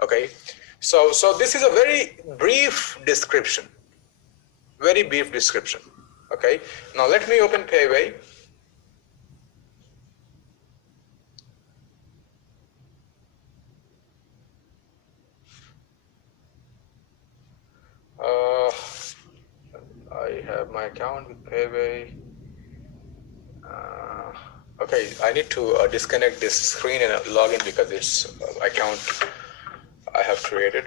Okay, so this is a very brief description, very brief description. Okay, now let me open Payway. I have my account with Payway. Okay, I need to disconnect this screen and log in because it's account I have created.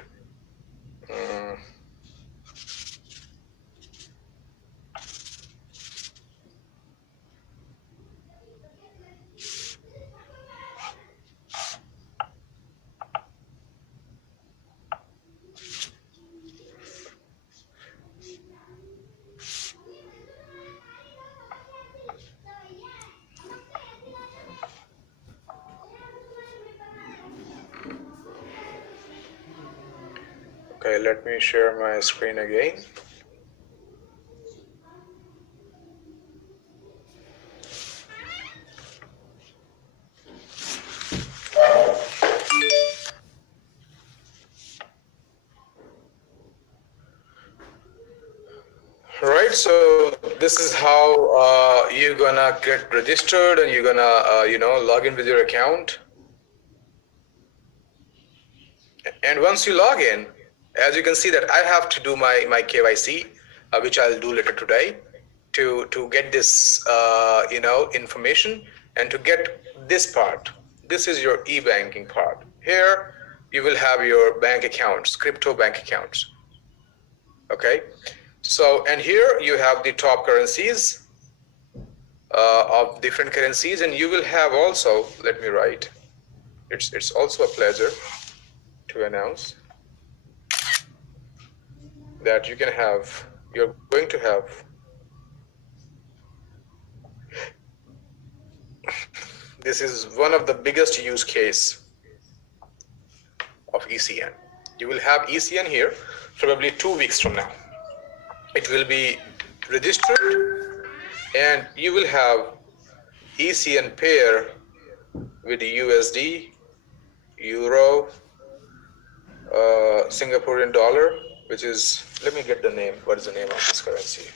Okay, let me share my screen again. Right, so this is how you're gonna get registered and you're gonna log in with your account. And once you log in, as you can see that I have to do my KYC, which I'll do later today, to get this information and to get this part. This is your e-banking part. Here you will have your bank accounts, crypto bank accounts. Okay, so and here you have the top currencies of different currencies, and you will have also, let me write, it's also a pleasure to announce that you're going to have this is one of the biggest use case of ECN. You will have ECN here probably 2 weeks from now. It will be registered and you will have ECN pair with USD, Euro, Singaporean dollar, which is, let me get the name. What is the name of this currency?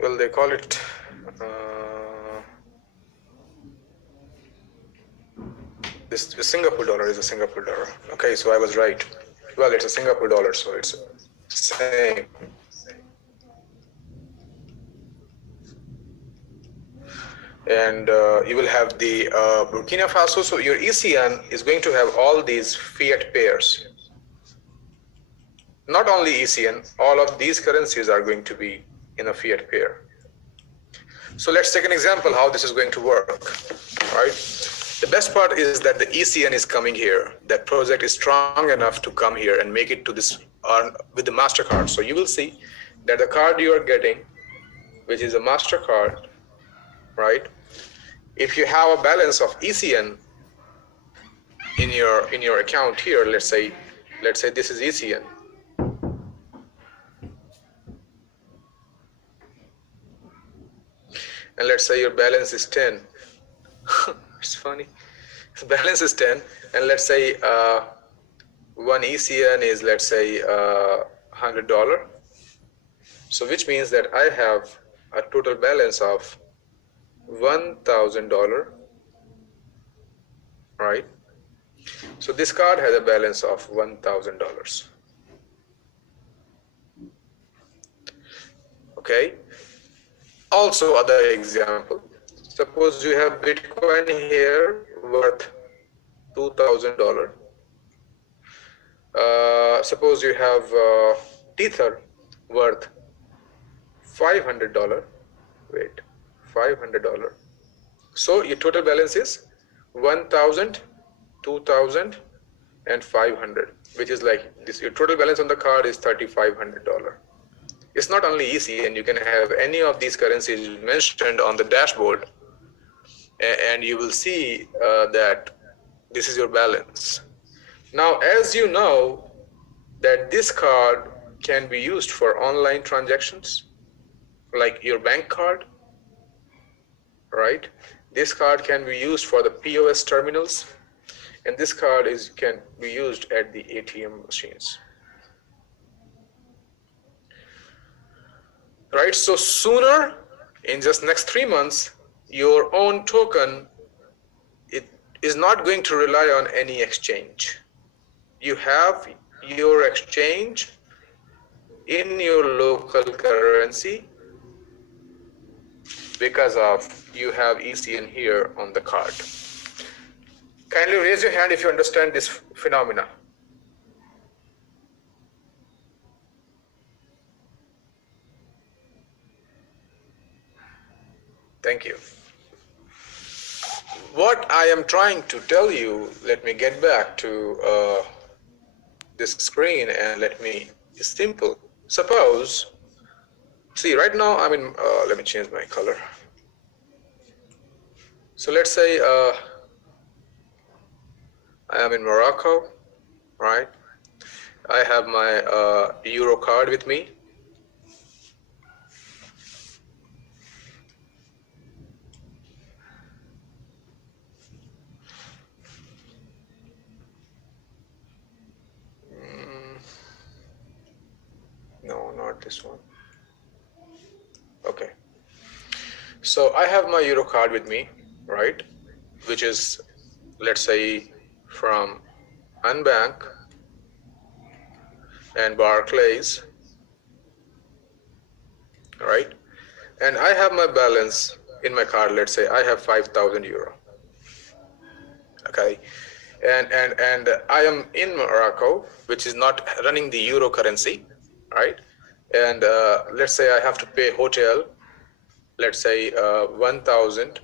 Well, they call it this Singapore dollar is a Singapore dollar. Okay, so I was right. Well, it's a Singapore dollar, so it's same. And you will have the Burkina Faso. So your ECN is going to have all these fiat pairs. Not only ECN, all of these currencies are going to be in a fiat pair. So let's take an example how this is going to work, right? The best part is that the ECN is coming here. That project is strong enough to come here and make it to this with the MasterCard. So you will see that the card you are getting, which is a MasterCard, right? If you have a balance of ECN in your account here, let's say this is ECN. And let's say your balance is 10. It's funny. Balance is 10, and let's say one ECN is, let's say, $100. So which means that I have a total balance of $1,000, right? So this card has a balance of $1,000. Okay. Also, other example. Suppose you have Bitcoin here worth $2,000. Suppose you have Ether worth $500. Wait, $500. So your total balance is 1,000, 2,000, and 500, which is like this. Your total balance on the card is $3,500. It's not only easy, and you can have any of these currencies mentioned on the dashboard, and you will see that this is your balance. Now, as you know, that this card can be used for online transactions, like your bank card, right? This card can be used for the POS terminals, and this card can be used at the ATM machines. Right, so sooner, in just next 3 months, your own token, it is not going to rely on any exchange. You have your exchange in your local currency because of you have ECN here on the card. Kindly raise your hand if you understand this phenomena. Thank you. What I am trying to tell you, let me get back to this screen and let me, it's simple. Suppose, see right now I'm in, let me change my color. So let's say I am in Morocco, right? I have my Euro card with me. No, not this one. Okay. So I have my Euro card with me, right? Which is, let's say, from Unbank and Barclays, right? And I have my balance in my card. Let's say I have 5,000 euro. Okay. And I am in Morocco, which is not running the Euro currency, right? And let's say I have to pay hotel, let's say 1,000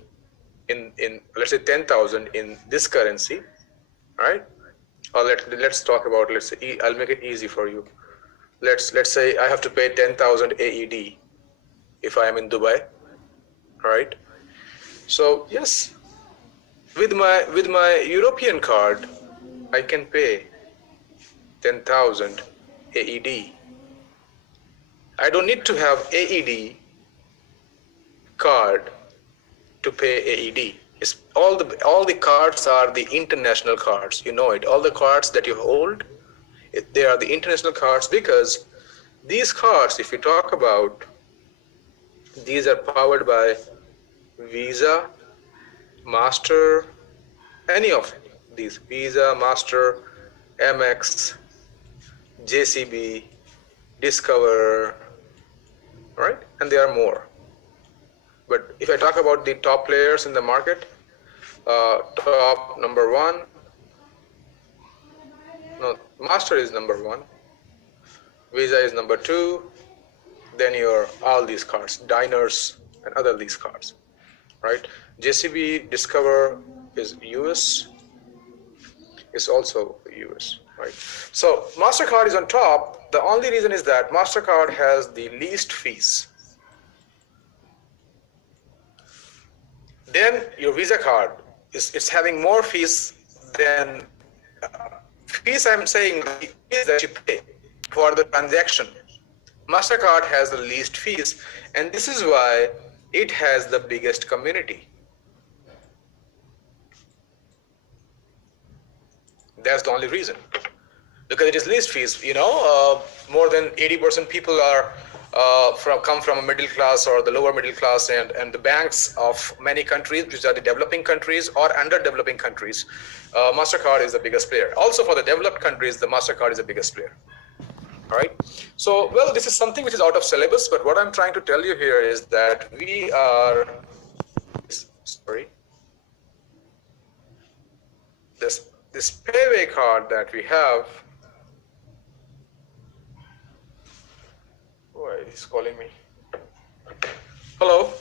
in let's say 10,000 in this currency, right? Or let's talk about, let's say I'll make it easy for you. Let's say I have to pay 10,000 AED if I am in Dubai, right? So yes, with my European card, I can pay 10,000 AED. I don't need to have AED card to pay AED. It's all the cards are the international cards. You know it. All the cards that you hold, they are the international cards, because these cards, if you talk about, these are powered by Visa, Master, any of these, Visa, Master, Amex, JCB, Discover, right? And there are more. But if I talk about the top players in the market, top number one, no, Master is number one, Visa is number two, then your all these cards, Diners and other these cards, right? JCB, Discover is US, is also US, right? So MasterCard is on top. The only reason is that MasterCard has the least fees. Then your Visa card it's having more fees than fees. I'm saying the fees that you pay for the transaction. MasterCard has the least fees, and this is why it has the biggest community. That's the only reason, because it is least fees. You know, more than 80% people are come from a middle class or the lower middle class, and the banks of many countries, which are the developing countries or underdeveloping countries, MasterCard is the biggest player. Also for the developed countries, the MasterCard is the biggest player. All right. So, well, this is something which is out of syllabus, but what I'm trying to tell you here is that we are, sorry, this Payway card that we have. Oh, he's calling me. Hello.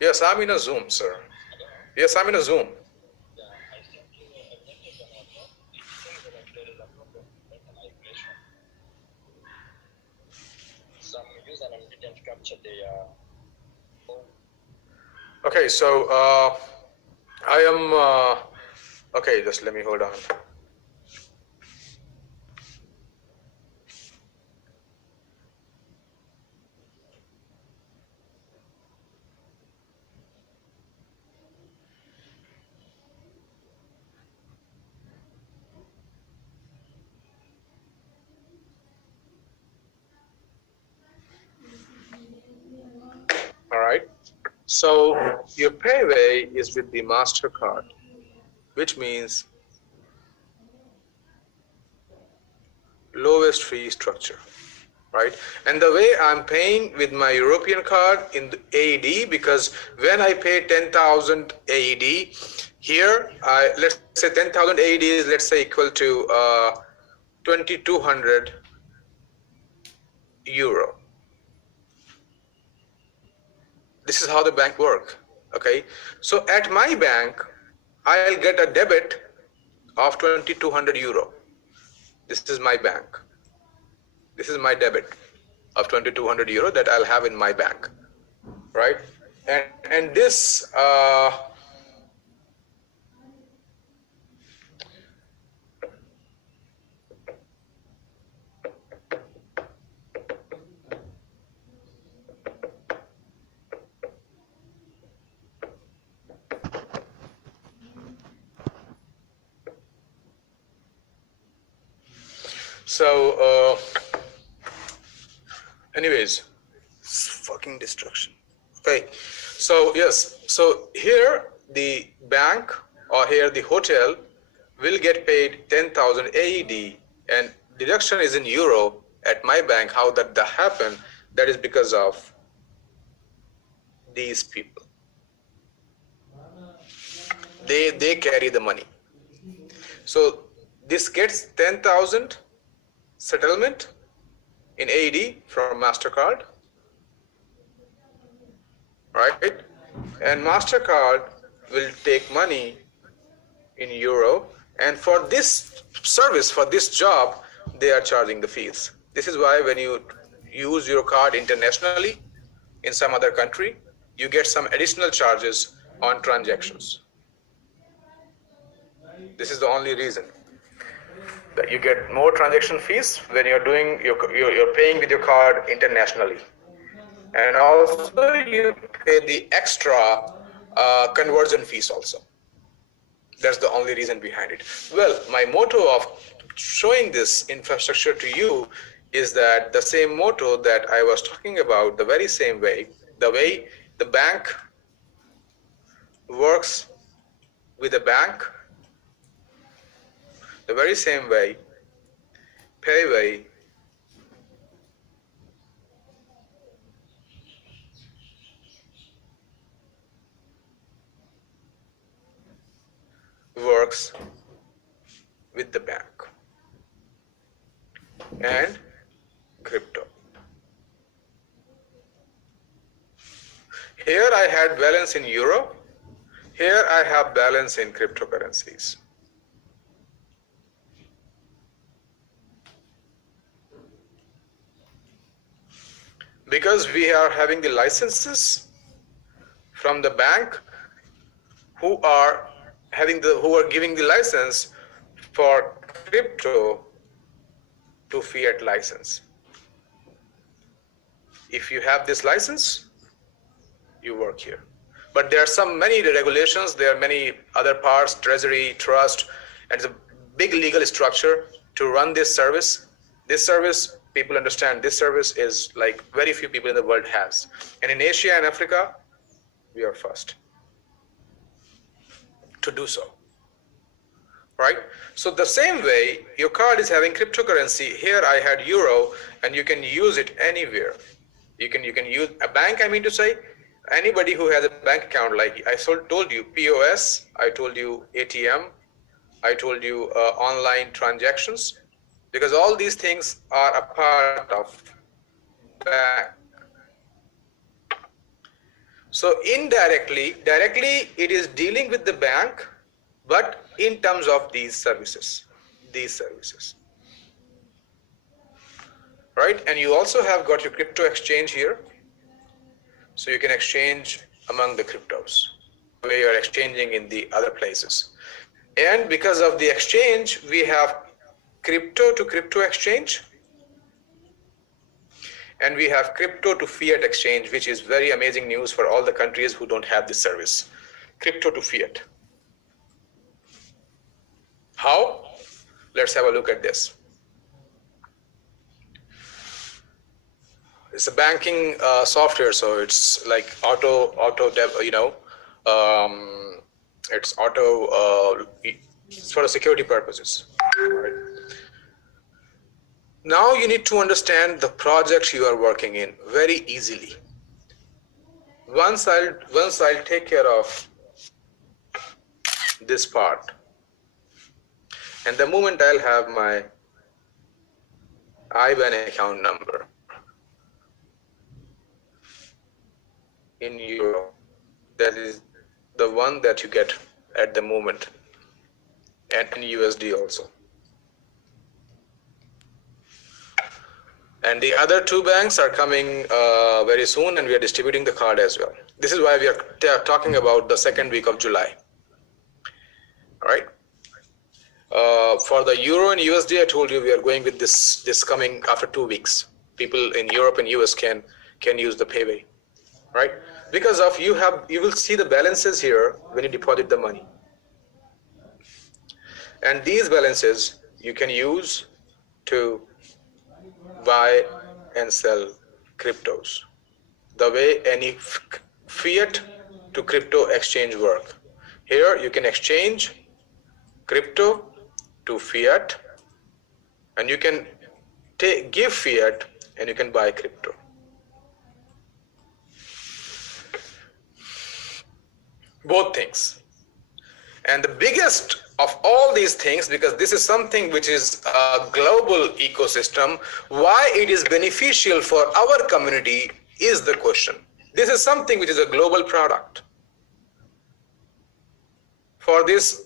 Yes, I'm in a Zoom, sir. Yes, I'm in a Zoom. Okay, so I am Okay, just let me hold on. All right. So your Payway is with the MasterCard, which means lowest fee structure, right? And the way I'm paying with my European card in the AED, because when I pay 10,000 AED here, let's say 10,000 AED is, let's say, equal to 2,200 euro. This is how the bank work. Okay, so at my bank, I'll get a debit of 2,200 euro. This is my bank. This is my debit of 2,200 euro that I'll have in my bank, right? And this anyways, fucking destruction. Okay, so yes, so here the bank or here the hotel will get paid 10,000 AED and deduction is in euro at my bank. How that happen? That is because of these people. They carry the money. So this gets 10,000 settlement in AED from MasterCard, right? And MasterCard will take money in euro, and for this service, for this job, they are charging the fees. This is why when you use your card internationally in some other country, you get some additional charges on transactions. This is the only reason that you get more transaction fees when you're doing you're paying with your card internationally, and also you pay the extra conversion fees also. That's the only reason behind it. Well, my motto of showing this infrastructure to you is that the same motto that I was talking about, the very same way, the way the bank works with a bank, the very same way Payway works with the bank and crypto. Here I had balance in euro. Here I have balance in cryptocurrencies. Because we are having the licenses from the bank who are giving the license for crypto to fiat license. If you have this license, you work here. But there are many regulations, there are many other parts, treasury, trust, and it's a big legal structure to run this service. This service, people understand, this service is like very few people in the world has. And in Asia and Africa, we are first to do so, right? So the same way, your card is having cryptocurrency. Here I had euro, and you can use it anywhere. You can use a bank, I mean to say, anybody who has a bank account, like I told you, POS, I told you ATM, I told you online transactions, because all these things are a part of bank. So directly it is dealing with the bank, but in terms of these services, right? And you also have got your crypto exchange here. So you can exchange among the cryptos, where you're exchanging in the other places. And because of the exchange, we have crypto to crypto exchange, and we have crypto to fiat exchange, which is very amazing news for all the countries who don't have this service. Crypto to fiat. How? Let's have a look at this. It's a banking software, so it's like it's it's for security purposes. Right? Now you need to understand the project you are working in very easily. Once I'll take care of this part, and the moment I'll have my IBAN account number in euro, that is the one that you get at the moment, and in USD also. And the other two banks are coming very soon, and we are distributing the card as well. This is why we are talking about the second week of July. All right. For the euro and USD, I told you we are going with this coming after 2 weeks. People in Europe and US can use the Payway, right? Because of you will see the balances here when you deposit the money, and these balances you can use to buy and sell cryptos, the way any fiat to crypto exchange work. Here you can exchange crypto to fiat, and you can give fiat and you can buy crypto. Both things. And the biggest of all these things, because this is something which is a global ecosystem, why it is beneficial for our community is the question. This is something which is a global product. For this,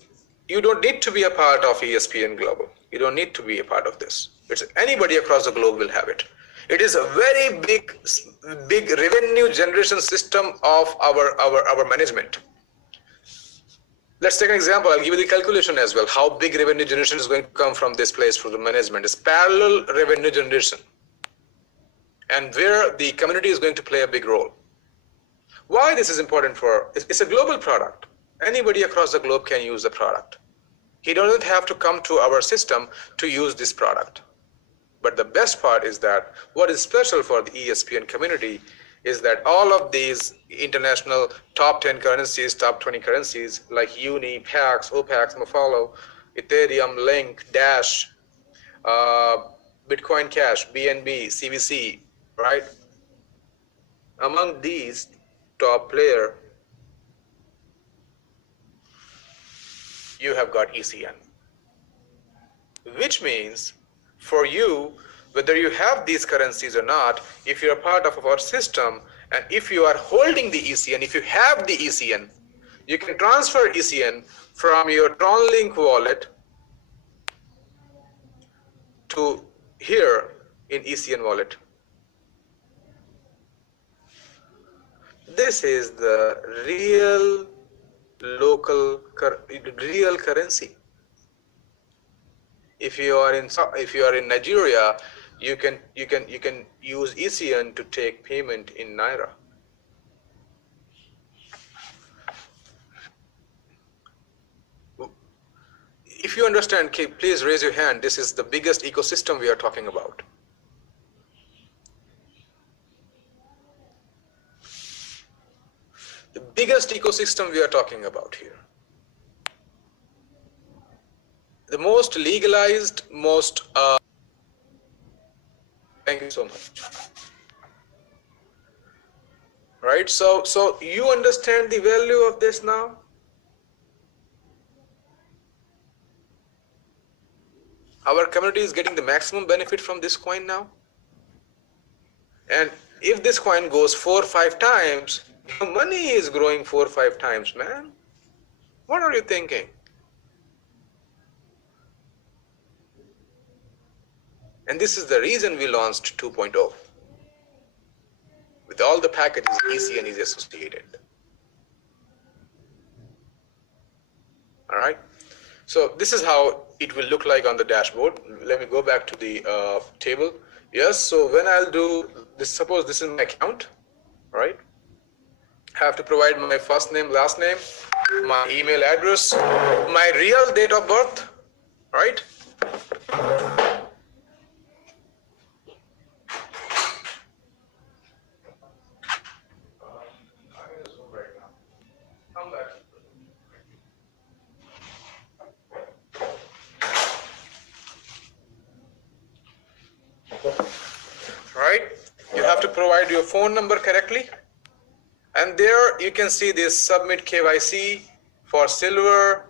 you don't need to be a part of ESPN Global. You don't need to be a part of this. It's anybody across the globe will have it. It is a very big revenue generation system of our management. Let's take an example. I'll give you the calculation as well. How big revenue generation is going to come from this place for the management. It's parallel revenue generation, and where the community is going to play a big role. Why this is important it's a global product. Anybody across the globe can use the product. He doesn't have to come to our system to use this product. But the best part is that what is special for the ESPN community is that all of these international top 10 currencies, top 20 currencies like Uni, Pax, OPAX, Mofalo, Ethereum, Link, Dash, Bitcoin Cash, BNB, CVC, right? Among these top player, you have got ECN, which means for you, whether you have these currencies or not, if you're a part of our system, and if you are holding the ECN, if you have the ECN, you can transfer ECN from your Tron Link wallet to here in ECN wallet. This is the real real currency. If you are in Nigeria, you can use ECN to take payment in Naira. If you understand, please raise your hand. This is the biggest ecosystem we are talking about. The biggest ecosystem we are talking about here. The most legalized, thank you so much. Right, so you understand the value of this now? Our community is getting the maximum benefit from this coin now. And if this coin goes 4 or 5 times, the money is growing 4 or 5 times, man. What are you thinking? And this is the reason we launched 2.0. With all the packages, ECN is associated. All right. So this is how it will look like on the dashboard. Let me go back to the table. Yes, so when I'll do this, suppose this is my account, right? I have to provide my first name, last name, my email address, my real date of birth, right? Right? You have to provide your phone number correctly. And there you can see this submit KYC for silver,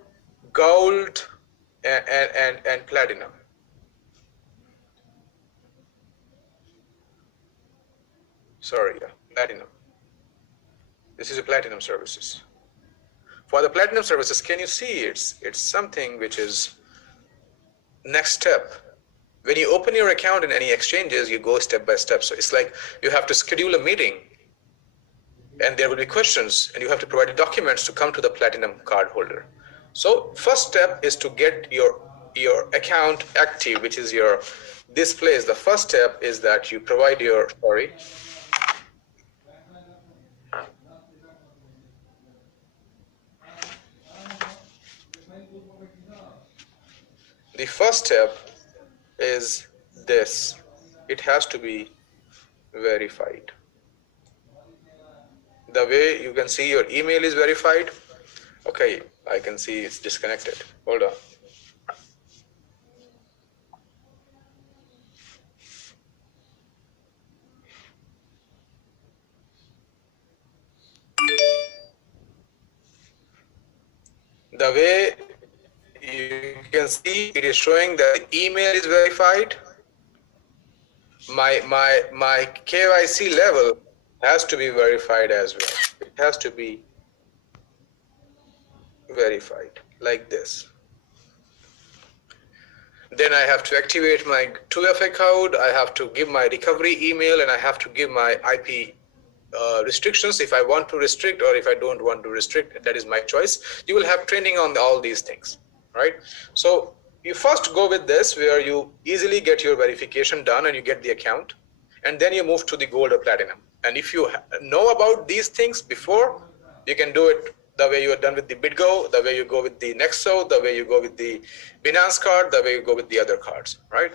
gold, and platinum. Sorry, yeah, platinum. This is a platinum services. For the platinum services, can you see it's something which is next step. When you open your account in any exchanges, you go step by step. So it's like you have to schedule a meeting and there will be questions and you have to provide the documents to come to the platinum card holder. So first step is to get your account active, which is your displays. The first step is that you provide your, the first step is this. It has to be verified. The way you can see your email is verified. Okay, I can see it's disconnected. Hold on. The way you can see it is showing that the email is verified. My KYC level has to be verified as well. It has to be verified like this. Then I have to activate my 2FA code. I have to give my recovery email and I have to give my IP restrictions if I want to restrict or if I don't want to restrict. That is my choice. You will have training on all these things, right? So you first go with this where you easily get your verification done and you get the account, and then you move to the gold or platinum. And if you know about these things before, you can do it the way you are done with the BitGo, the way you go with the Nexo, the way you go with the Binance card, the way you go with the other cards, right?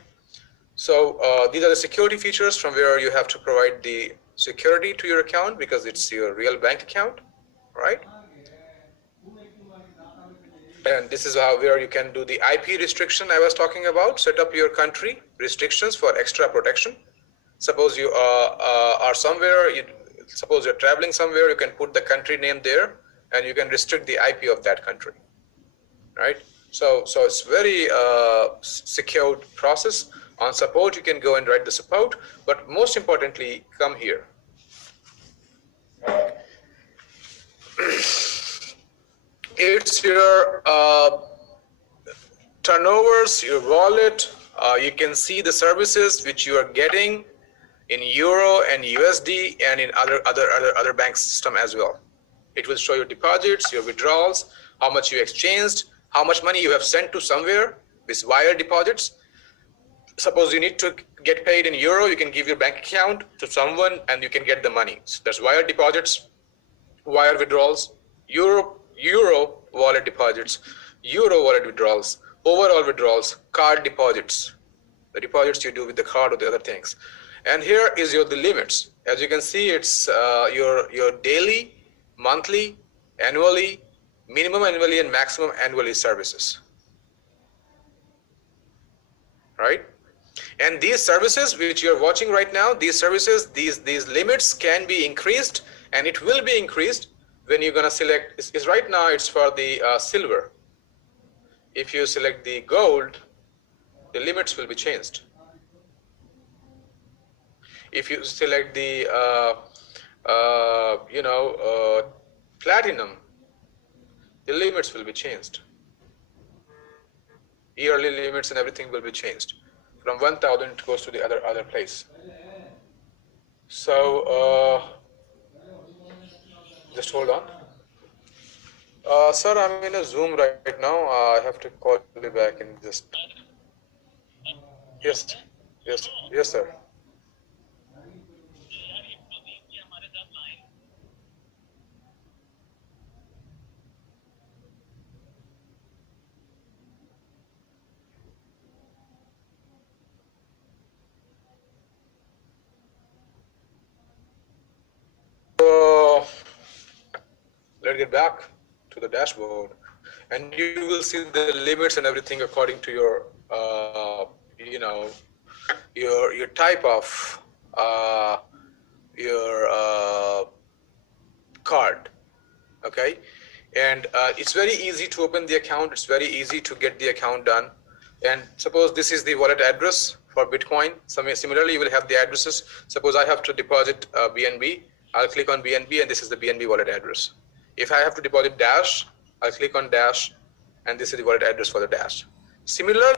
So these are the security features from where you have to provide the security to your account because it's your real bank account, right? And this is where you can do the IP restriction I was talking about. Set up your country restrictions for extra protection. Suppose you are somewhere, suppose you're traveling somewhere, you can put the country name there and you can restrict the IP of that country, right? So it's very secured process. On support, you can go and write the support, but most importantly, come here. It's your turnovers, your wallet. You can see the services which you are getting in Euro and USD and in other bank system as well. It will show your deposits, your withdrawals, how much you exchanged, how much money you have sent to somewhere with wire deposits. Suppose you need to get paid in Euro, you can give your bank account to someone and you can get the money. So there's wire deposits, wire withdrawals, Euro wallet deposits, Euro wallet withdrawals, overall withdrawals, card deposits, the deposits you do with the card or the other things. And here is the limits. As you can see, it's your daily, monthly, annually, minimum annually, and maximum annually services, right? And these services which you're watching right now, these services, these limits can be increased, and it will be increased when you're gonna select, is right now it's for the silver. If you select the gold, the limits will be changed. If you select the platinum, the limits will be changed. Yearly limits and everything will be changed. From 1,000 it goes to the other place. So just hold on. Sir, I'm in a Zoom right now. I have to call you back in just. Yes, yes, sir. So let's get back to the dashboard, and you will see the limits and everything according to your, you know, your type of your card. Okay, and it's very easy to open the account. It's very easy to get the account done. And suppose this is the wallet address for Bitcoin. Similarly, you will have the addresses. Suppose I have to deposit BNB. I'll click on BNB, and this is the BNB wallet address. If I have to deposit Dash, I'll click on Dash, and this is the wallet address for the Dash. Similarly,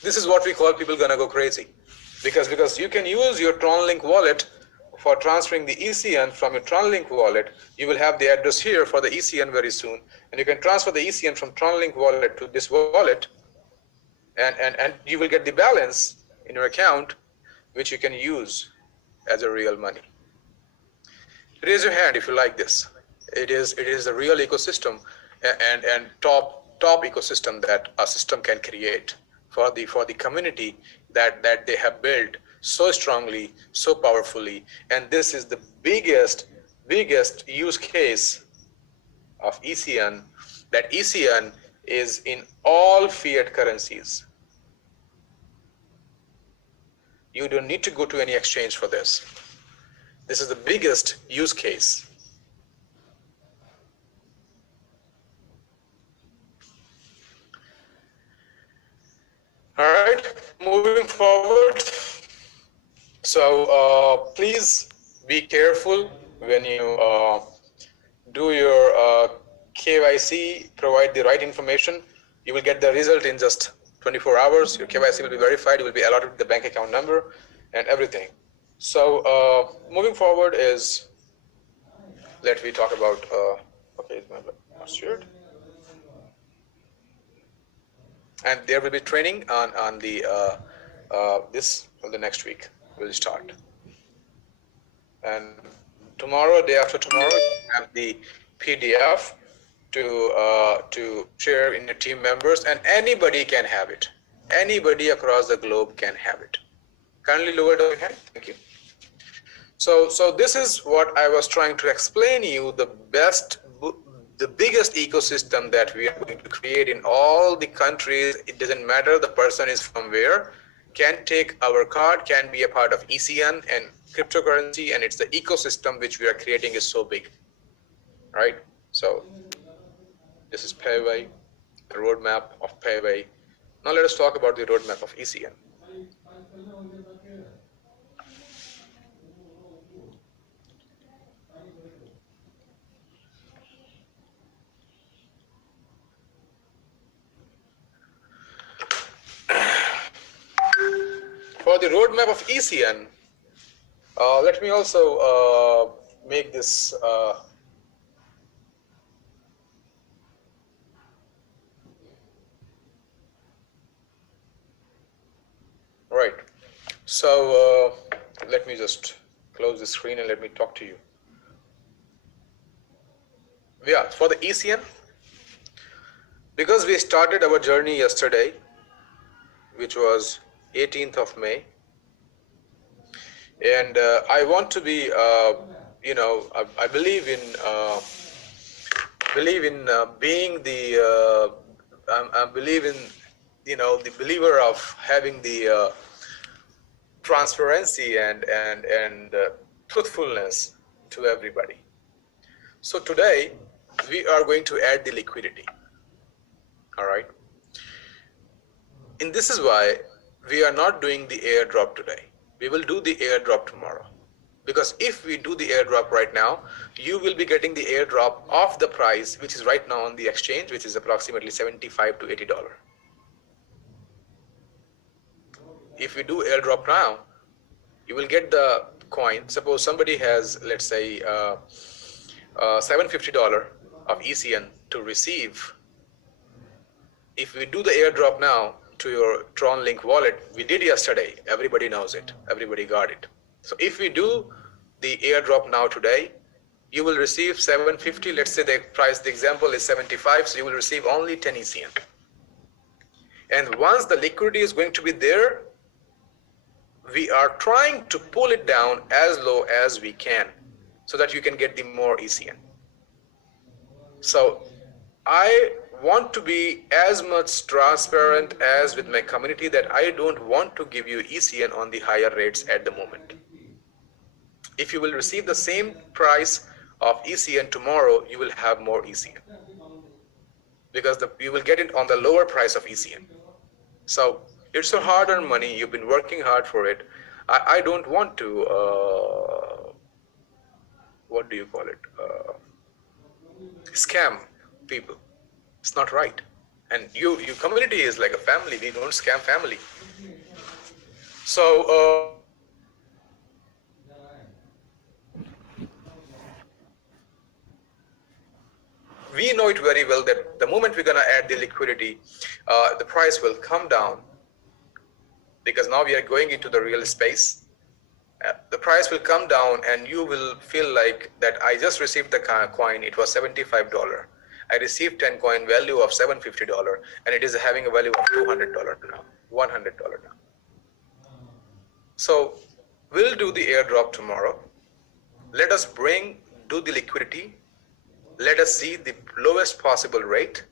this is what we call people gonna go crazy, because you can use your Tron Link wallet for transferring the ECN from your Tron Link wallet. You will have the address here for the ECN very soon, and you can transfer the ECN from Tron Link wallet to this wallet, and you will get the balance in your account, which you can use as a real money. Raise your hand if you like this. It is a real ecosystem, and top ecosystem that a system can create for the community that they have built so strongly, so powerfully. And this is the biggest use case of ECN, that ECN is in all fiat currencies. You don't need to go to any exchange for this. This is the biggest use case. All right, moving forward. So please be careful when you do your KYC, provide the right information. You will get the result in just 24 hours. Your KYC will be verified. You will be allotted the bank account number and everything. So moving forward is, let me talk about, okay, is my not shared. And there will be training on the this from the next week will start. And tomorrow, day after tomorrow, you have the PDF to share in your team members, and anybody can have it. Anybody across the globe can have it. Kindly lower down your hand. Thank you. So this is what I was trying to explain you, the biggest ecosystem that we are going to create in all the countries. It doesn't matter the person is from where, can take our card, can be a part of ECN and cryptocurrency, and it's the ecosystem which we are creating is so big, right? So this is Payway, the roadmap of Payway. Now let us talk about the roadmap of ECN. For the roadmap of ECN, let me also make this right. So let me just close the screen and let me talk to you. Yeah, for the ECN, Because we started our journey yesterday, which was 18th of May, and I want to be, I believe in being the, I believe in, the believer of having the transparency and truthfulness to everybody. So today we are going to add the liquidity. All right. And this is why we are not doing the airdrop today. We will do the airdrop tomorrow. Because if we do the airdrop right now, you will be getting the airdrop of the price, which is right now on the exchange, which is approximately $75 to $80. If we do airdrop now, you will get the coin. Suppose somebody has, let's say, $750 of ECN to receive. If we do the airdrop now to your Tron Link wallet, we did yesterday, everybody knows it, everybody got it. So if we do the airdrop now today, you will receive 750. Let's say the price, the example is 75, so you will receive only 10 ECN. And once the liquidity is going to be there, we are trying to pull it down as low as we can so that you can get the more ECN. So I want to be as much transparent as with my community that I don't want to give you ECN on the higher rates at the moment. If you will receive the same price of ECN tomorrow, you will have more ECN because you will get it on the lower price of ECN. So it's a hard-earned money. You've been working hard for it. I don't want to, what do you call it? Scam people. It's not right. And your community is like a family. We don't scam family. So we know it very well that the moment we're gonna add the liquidity, the price will come down because now we are going into the real space. The price will come down and you will feel like that I just received the coin. It was $75. I received 10 coin value of $750 and it is having a value of $200 now, $100 now. So we'll do the airdrop tomorrow. Let us do the liquidity. Let us see the lowest possible rate.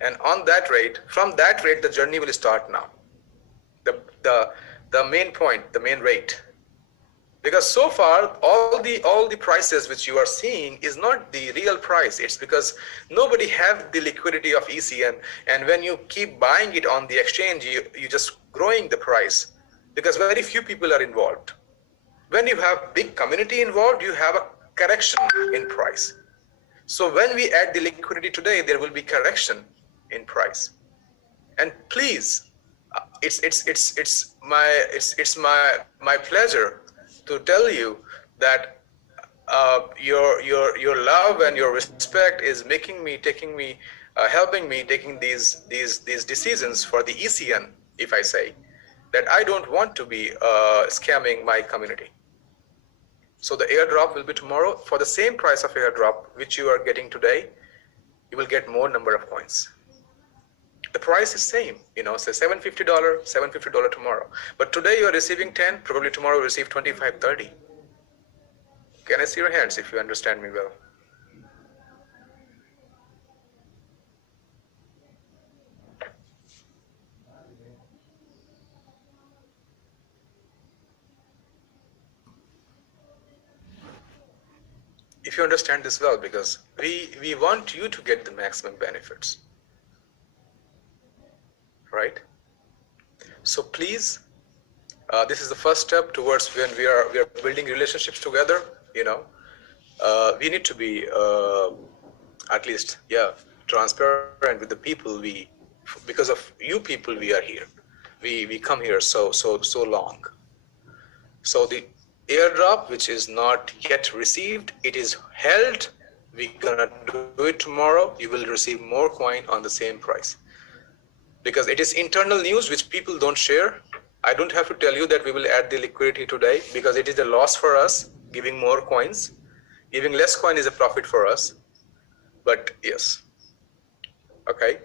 And on that rate, from that rate, the journey will start now. The main point, the main rate. Because so far, all the prices which you are seeing is not the real price. It's because nobody have the liquidity of ECN. And when you keep buying it on the exchange, you just growing the price because very few people are involved. When you have big community involved, you have a correction in price. So when we add the liquidity today, there will be correction in price. And please, it's my pleasure to tell you that your love and your respect is helping me taking these decisions for the ECN. If I say that I don't want to be scamming my community. So the airdrop will be tomorrow for the same price of airdrop which you are getting today. You will get more number of coins. The price is same, say $750 tomorrow. But today you are receiving 10, probably tomorrow you receive 25, 30. Can I see your hands if you understand me well? If you understand this well, because we want you to get the maximum benefits. Right? So please, this is the first step towards when we are building relationships together. We need to be at least transparent with the people. Because of you people, we are here. We come here so long. So the airdrop, which is not yet received, it is held. We're gonna do it tomorrow. You will receive more coin on the same price. Because it is internal news which people don't share. I don't have to tell you that we will add the liquidity today because it is a loss for us, giving more coins. Giving less coin is a profit for us. But yes, okay.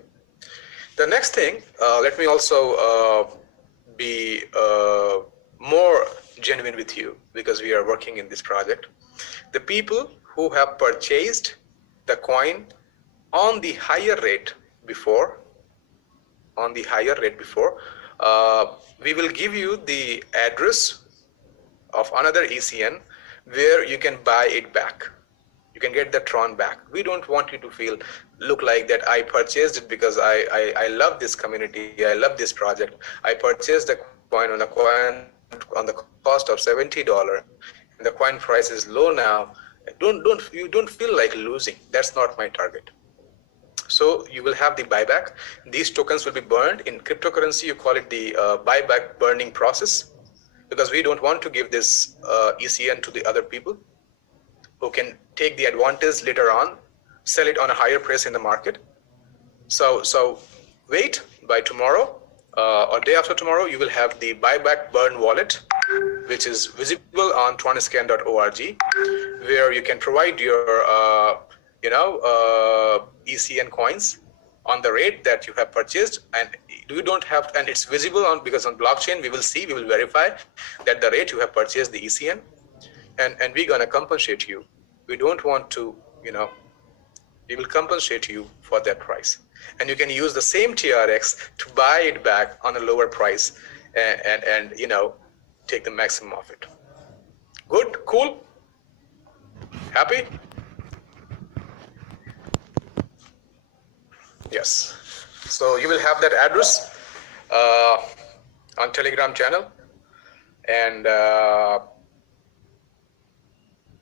The next thing, let me also be more genuine with you, because we are working in this project. The people who have purchased the coin on the higher rate before, we will give you the address of another ECN where you can buy it back. You can get the Tron back. We don't want you to look like that I purchased it because I love this community, I love this project. I purchased the coin on the cost of $70, and the coin price is low now. You don't feel like losing. That's not my target. So you will have the buyback. These tokens will be burned. In cryptocurrency, you call it the buyback burning process, because we don't want to give this ECN to the other people who can take the advantage later on, sell it on a higher price in the market. So wait, by tomorrow or day after tomorrow, you will have the buyback burn wallet, which is visible on tronscan.org, where you can provide your ECN coins on the rate that you have purchased, and you don't have, and it's visible on, because on blockchain we will verify that the rate you have purchased the ECN, and we're gonna compensate you. We don't want to, we will compensate you for that price, and you can use the same TRX to buy it back on a lower price, and take the maximum of it. Good, cool, happy? Yes. So you will have that address on Telegram channel, and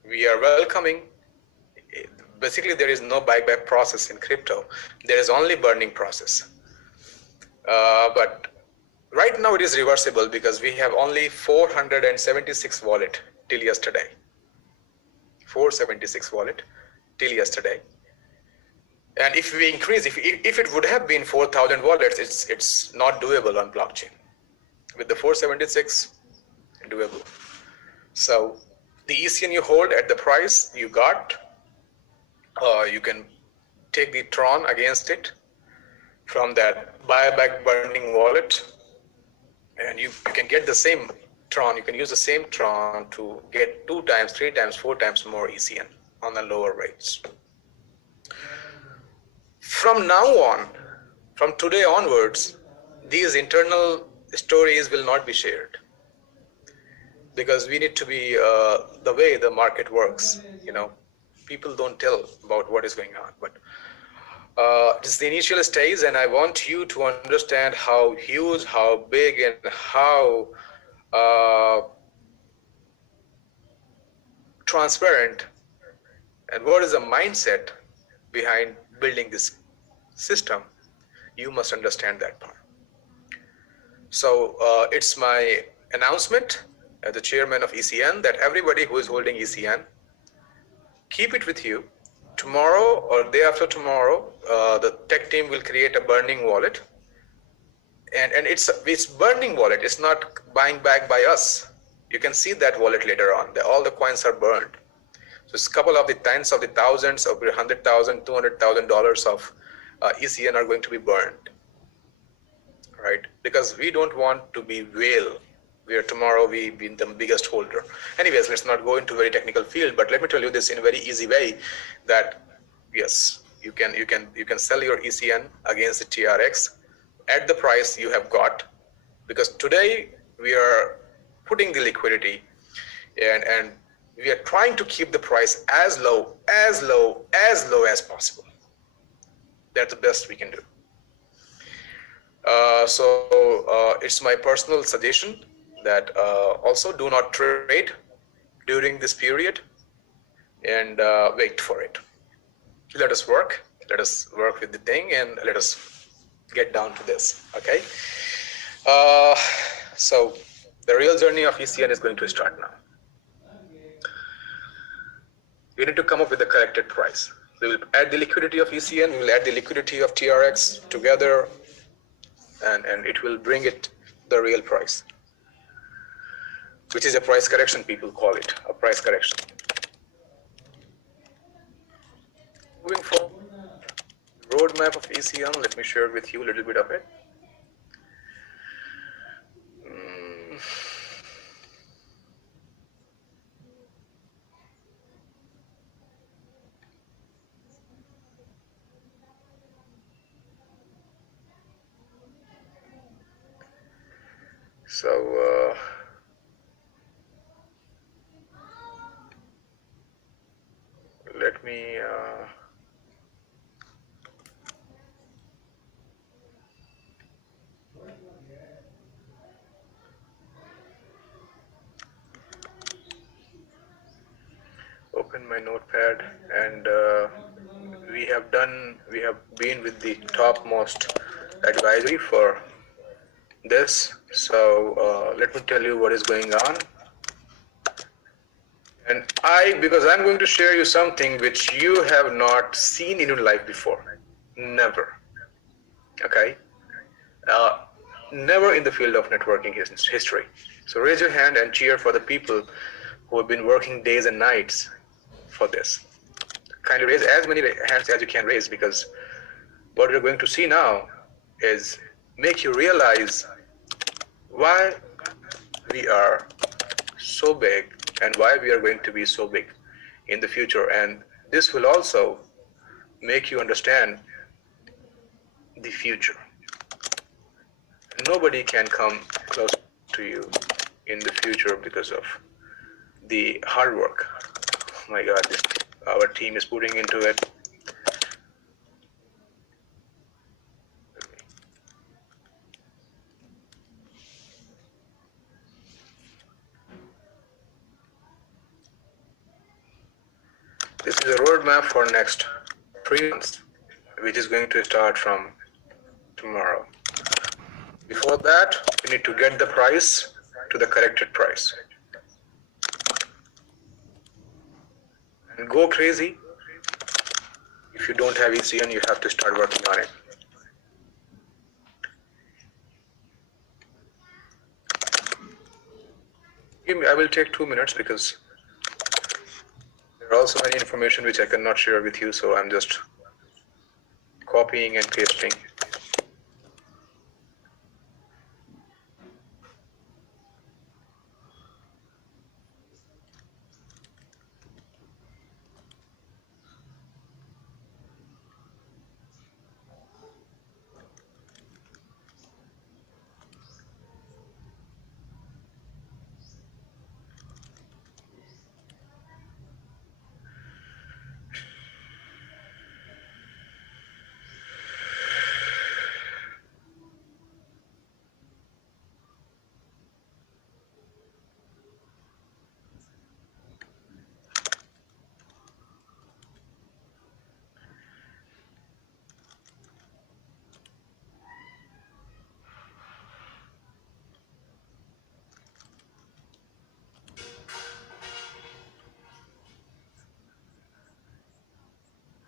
we are welcoming. Basically, there is no buyback process in crypto. There is only burning process. But right now it is reversible, because we have only 476 wallet till yesterday. 476 wallet till yesterday. And if we increase, if it would have been 4,000 wallets, it's not doable on blockchain. With the 476, doable. So the ECN you hold at the price you got, you can take the Tron against it from that buyback burning wallet, and you can get the same Tron. You can use the same Tron to get 2 times, 3 times, 4 times more ECN on the lower rates. From now on, from today onwards, these internal stories will not be shared, because we need to be the way the market works. People don't tell about what is going on, but this is the initial stage, and I want you to understand how huge, how big, and how transparent, and what is the mindset behind building this system. You must understand that part. So it's my announcement as the chairman of ECN that everybody who is holding ECN, keep it with you. Tomorrow or day after tomorrow, the tech team will create a burning wallet, and it's burning wallet. It's not buying back by us. You can see that wallet later on. All the coins are burned. So it's a couple of the tens of the thousands of $100,000, $200,000 of ECN are going to be burned, right? Because we don't want to be whale, where tomorrow we be the biggest holder. Anyways, let's not go into very technical field, but let me tell you this in a very easy way, that yes, you can sell your ECN against the TRX at the price you have got, because today we are putting the liquidity, and we are trying to keep the price as low as possible. That's the best we can do. So it's my personal suggestion that also do not trade during this period, and wait for it. Let us work with the thing, and let us get down to this, okay? So the real journey of ECN is going to start now. We need to come up with the corrected price. We will add the liquidity of ECN, we will add the liquidity of TRX together, and it will bring it the real price, which is a price correction. People call it a price correction. Moving forward, roadmap of ECM. Let me share with you a little bit of it. So let me open my notepad, and we have been with the topmost advisory for this. So let me tell you what is going on. And because I'm going to share you something which you have not seen in your life before, never, okay? Never in the field of networking history. So raise your hand and cheer for the people who have been working days and nights for this. Kindly raise as many hands as you can raise, because what you're going to see now is make you realize why we are so big and why we are going to be so big in the future. And this will also make you understand the future. Nobody can come close to you in the future because of the hard work. Oh my God, our team is putting into it. This is a roadmap for next 3 months, which is going to start from tomorrow. Before that, we need to get the price to the corrected price. And go crazy. If you don't have ECN, you have to start working on it. I will take 2 minutes because there are also many information which I cannot share with you, so I'm just copying and pasting.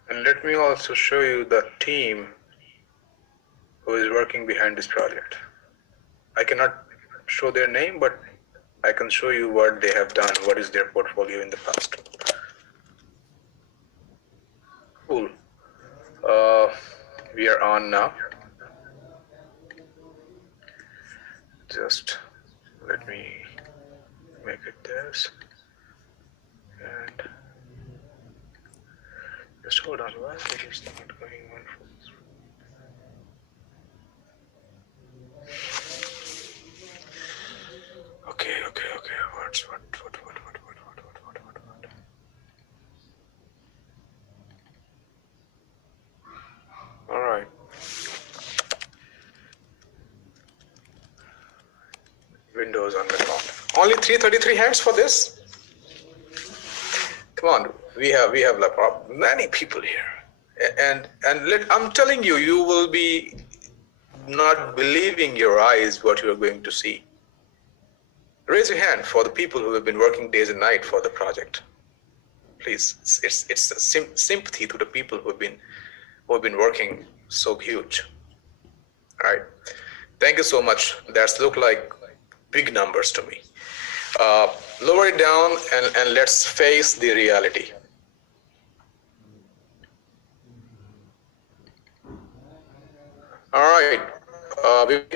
And let me also show you the team who is working behind this project. I cannot show their name, but I can show you what they have done, what is their portfolio in the past. Cool. We are on now. Just let me make it this. And just hold on, why it is not going on? Okay. What? All right. Windows on the top. Only 333 hands for this? Come on, we have many people here, and I'm telling you, you will be not believing your eyes what you are going to see. Raise your hand for the people who have been working days and night for the project. Please, it's a sympathy to the people who have been working so huge. All right, thank you so much. That's look like big numbers to me. Lower it down and let's face the reality. All right.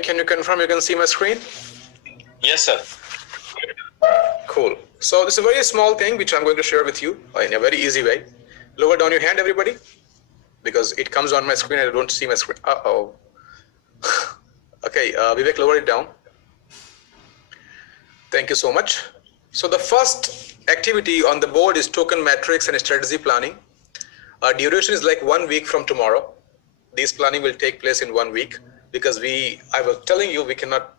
Can you confirm you can see my screen? Yes, sir. Cool. So this is a very small thing which I'm going to share with you in a very easy way. Lower down your hand, everybody, because it comes on my screen and I don't see my screen. Uh-oh. Okay, Vivek, lower it down. Thank you so much. So the first activity on the board is token metrics and strategy planning. Our duration is like 1 week from tomorrow. This planning will take place in 1 week because I was telling you we cannot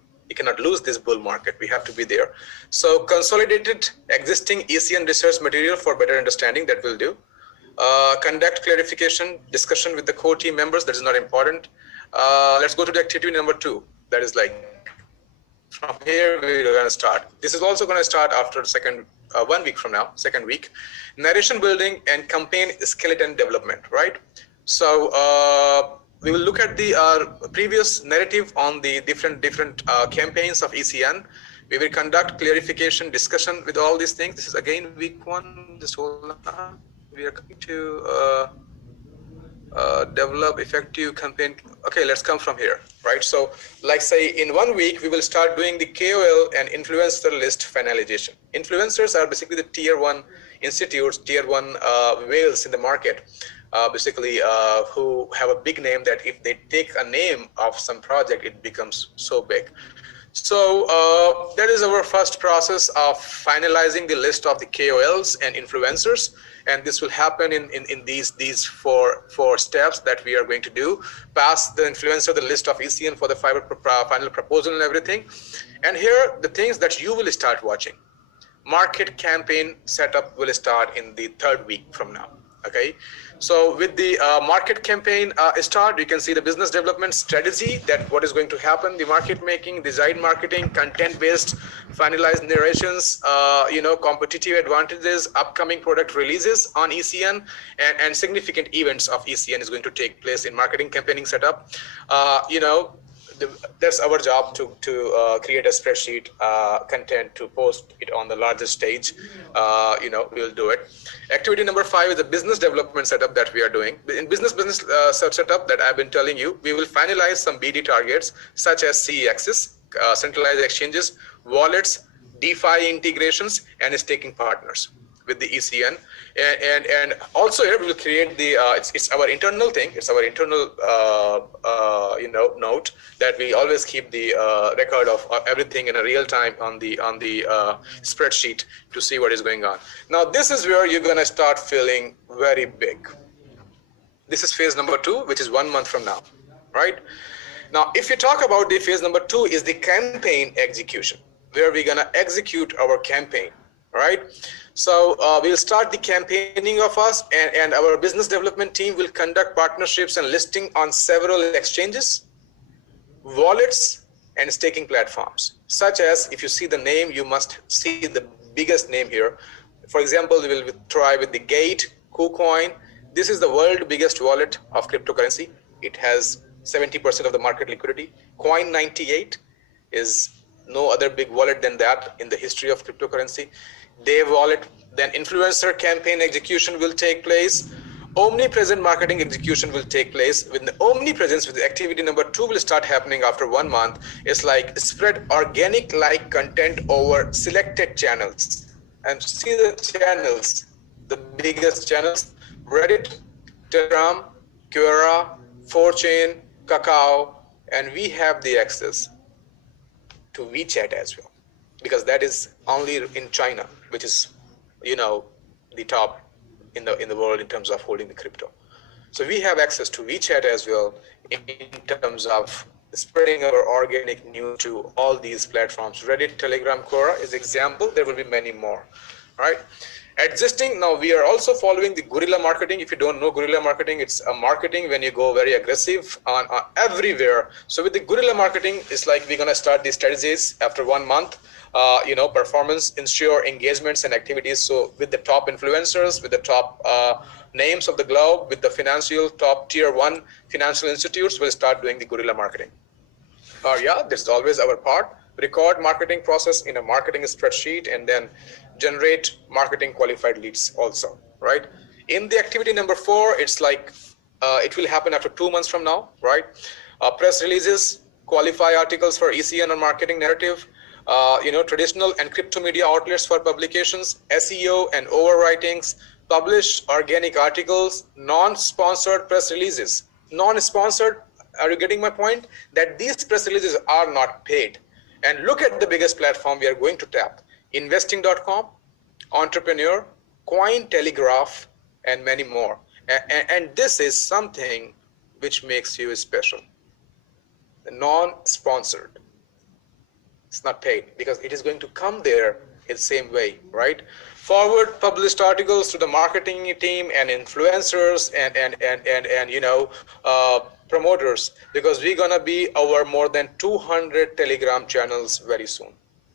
lose this bull market. We have to be there. So consolidated existing ECN research material for better understanding, that will do. Conduct clarification discussion with the core team members. That is not important. Let's go to the activity number 2. That is like from here we're going to start. This is also going to start after second 1 week from now, second week. Narration building and campaign skeleton development, right? So we will look at the previous narrative on the different campaigns of ECN. We will conduct clarification discussion with all these things. This is again week 1. Just hold on. We are going to develop effective campaign. Okay, let's come from here, right? So like say in 1 week, we will start doing the KOL and influencer list finalization. Influencers are basically the tier 1 institutes, tier 1 whales in the market, basically who have a big name that if they take a name of some project, it becomes so big. So that is our first process of finalizing the list of the KOLs and influencers, and this will happen in these four steps that we are going to do. Pass the influencer the list of ECN for the final proposal and everything. And here the things that you will start watching. Market campaign setup will start in the 3rd week from now. Okay, so with the market campaign start, you can see the business development strategy, that what is going to happen, the market making, design marketing, content based, finalized narrations, competitive advantages, upcoming product releases on ECN, and significant events of ECN is going to take place in marketing campaigning setup. That's our job to create a spreadsheet content to post it on the largest stage. We'll do it. Activity number 5 is the business development setup that we are doing. In business setup that I've been telling you, we will finalize some BD targets such as CEXs, centralized exchanges, wallets, DeFi integrations, and staking partners with the ECN, and also here we will create the it's our internal thing. It's our internal note that we always keep the record of everything in a real time on the spreadsheet to see what is going on. Now this is where you're gonna start feeling very big. This is phase number 2, which is 1 month from now, right? Now if you talk about the phase number 2 is the campaign execution, where we're gonna execute our campaign, right? So we'll start the campaigning of us, and our business development team will conduct partnerships and listing on several exchanges, wallets, and staking platforms, such as, if you see the name, you must see the biggest name here. For example, we will try with the Gate, KuCoin. This is the world biggest wallet of cryptocurrency. It has 70% of the market liquidity. Coin98 is no other big wallet than that in the history of cryptocurrency. Dave wallet, then influencer campaign execution will take place. Omnipresent marketing execution will take place. With the omnipresence, with the activity number 2 will start happening after 1 month. It's like spread organic like content over selected channels. And see the channels, the biggest channels: Reddit, Telegram, Quora, 4chan, Kakao, and we have the access to WeChat as well, because that is only in China, which is, the top in the world in terms of holding the crypto. So we have access to WeChat as well in terms of spreading our organic news to all these platforms. Reddit, Telegram, Quora is example. There will be many more, right? Existing, now we are also following the guerrilla marketing. If you don't know guerrilla marketing, it's a marketing when you go very aggressive on everywhere. So with the guerrilla marketing, it's like we're gonna start these strategies after 1 month. Performance, ensure engagements and activities. So with the top influencers, with the top names of the globe, with the financial top tier 1 financial institutes, we'll start doing the guerrilla marketing. This is always our part. Record marketing process in a marketing spreadsheet, and then generate marketing qualified leads also, right? In the activity number 4, it's like it will happen after 2 months from now, right? press releases, qualify articles for ECN or marketing narrative, traditional and crypto media outlets for publications, SEO and overwritings, publish organic articles, non-sponsored press releases. Non-sponsored, are you getting my point? That these press releases are not paid. And look at the biggest platform we are going to tap. Investing.com, Entrepreneur, Cointelegraph, and many more. And this is something which makes you special. Non-sponsored. It's not paid because it is going to come there in the same way, right? Forward published articles to the marketing team and influencers and promoters, because we're gonna be over more than 200 Telegram channels very soon.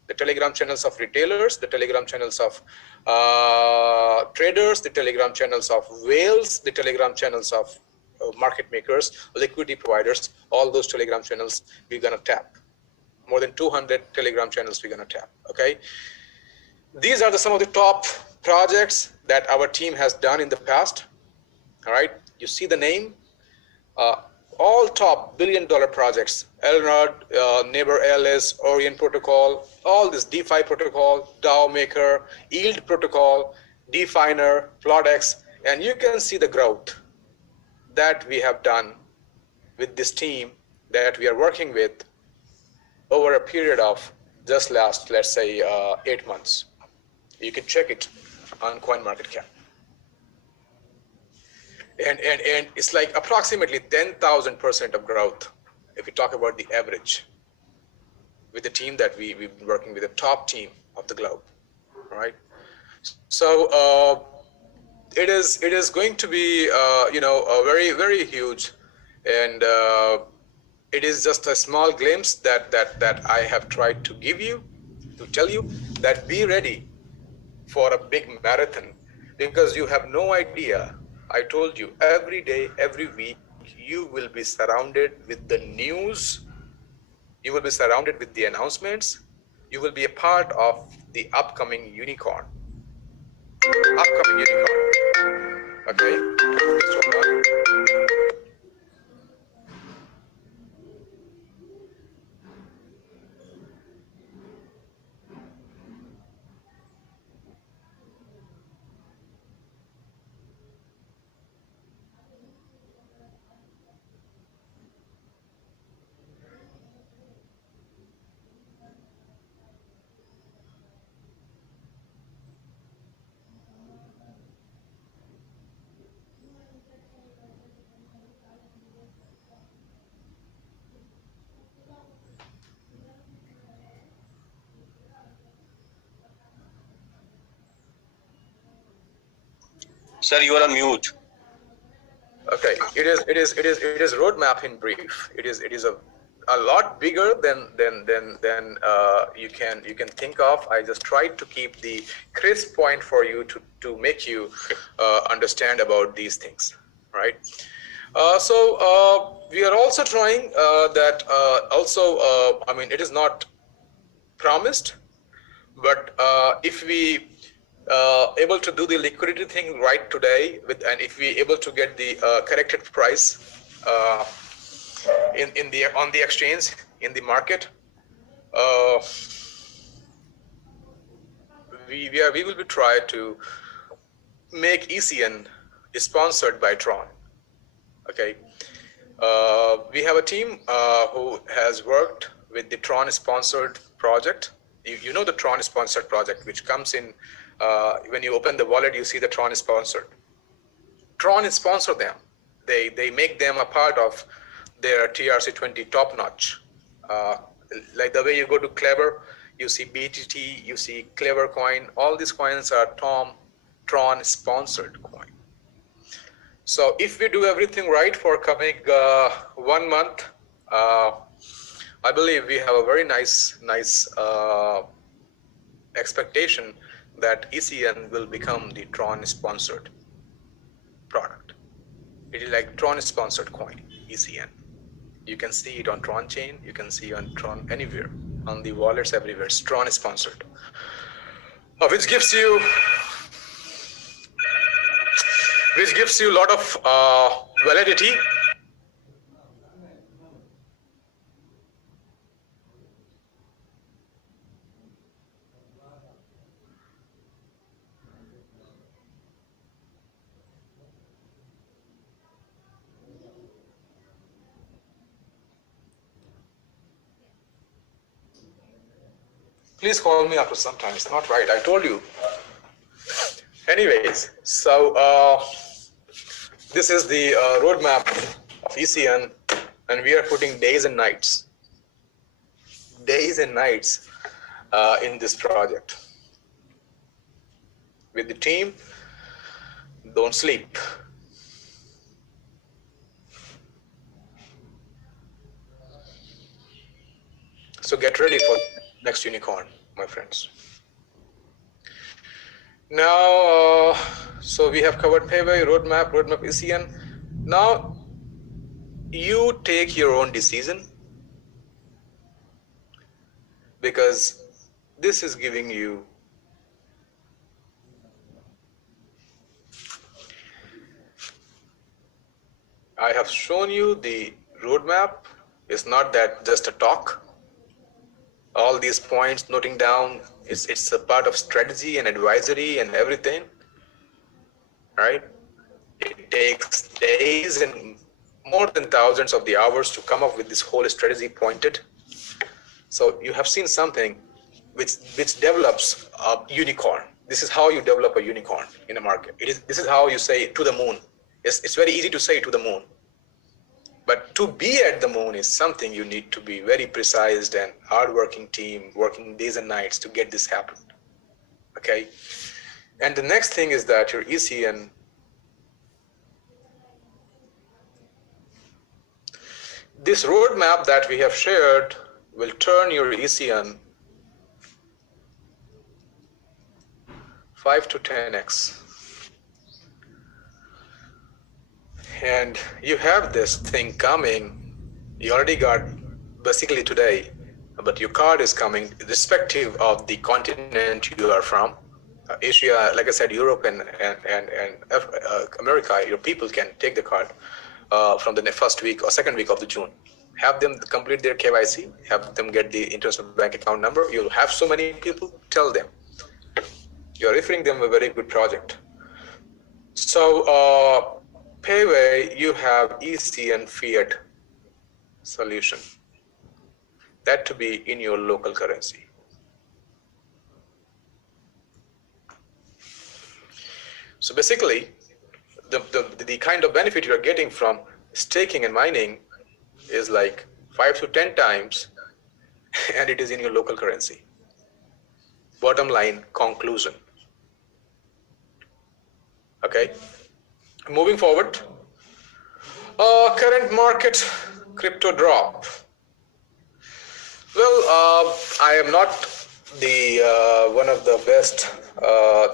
The Telegram channels of retailers, the Telegram channels of traders, the Telegram channels of whales, the Telegram channels of market makers, liquidity providers, all those Telegram channels we're gonna tap. More than 200 Telegram channels we're gonna tap, okay? These are some of the top projects that our team has done in the past, all right? You see the name, all top billion-dollar projects, Elrod, Neighbor LS, Orient Protocol, all this DeFi protocol, DAO Maker, Yield Protocol, Definer, PlotX, and you can see the growth that we have done with this team that we are working with over a period of just last, let's say, 8 months. You can check it on CoinMarketCap. And it's like approximately 10,000% of growth if we talk about the average with the team that we've been working with, the top team of the globe, all right? So it is going to be very, very huge, and it is just a small glimpse that I have tried to give you, to tell you that be ready for a big marathon, because you have no idea. I told you, every day, every week, you will be surrounded with the news, you will be surrounded with the announcements, you will be a part of the upcoming unicorn. Okay? Just hold on. Sir, you are on mute. Okay, it is roadmap in brief. It is a lot bigger than you can think of. I just tried to keep the crisp point for you to make you understand about these things, right? So we are also trying that I mean, it is not promised, but if we able to do the liquidity thing right today, and if we able to get the corrected price on the exchange, in the market, we will be try to make ECN sponsored by Tron. Okay, we have a team who has worked with the Tron sponsored project. You know the Tron sponsored project, which comes in when you open the wallet, you see the Tron sponsored. Tron sponsor them. They make them a part of their TRC20 top notch. Like the way you go to Clever, you see BTT, you see Clever coin. All these coins are Tron sponsored coin. So if we do everything right for coming 1 month, I believe we have a very nice expectation that ECN will become the Tron sponsored product. It is like Tron sponsored coin, ECN. You can see it on Tron chain, you can see on Tron anywhere, on the wallets everywhere. It's Tron sponsored, which gives you a lot of validity Please call me after some time. It's not right. I told you. Anyways, so this is the roadmap of ECN, and we are putting days and nights in this project. With the team, don't sleep. So get ready for next unicorn, my friends. Now, so we have covered Payway, roadmap ECN. Now, you take your own decision, because this is giving you I have shown you the roadmap. It's not that just a talk. All these points noting down, it's a part of strategy and advisory and everything, right? It takes days and more than thousands of the hours to come up with this whole strategy pointed. So you have seen something which develops a unicorn. This is how you develop a unicorn in a market. This is how you say to the moon. It's very easy to say to the moon. But to be at the moon is something you need to be very precise and hardworking team, working days and nights to get this happen. Okay. And the next thing is that your ECN, this roadmap that we have shared will turn your ECN 5 to 10x. And you have this thing coming. You already got basically today, but your card is coming irrespective of the continent you are from. Asia, like I said, Europe and America, your people can take the card from the first week or second week of the June. Have them complete their KYC, have them get the international bank account number. You'll have so many people, tell them. You're referring them a very good project. So Payway, you have ECN Fiat solution. That to be in your local currency. So basically, the kind of benefit you're getting from staking and mining is like 5 to 10 times, and it is in your local currency. Bottom line conclusion. Okay. Moving forward, current market crypto drop. Well, I am not the one of the best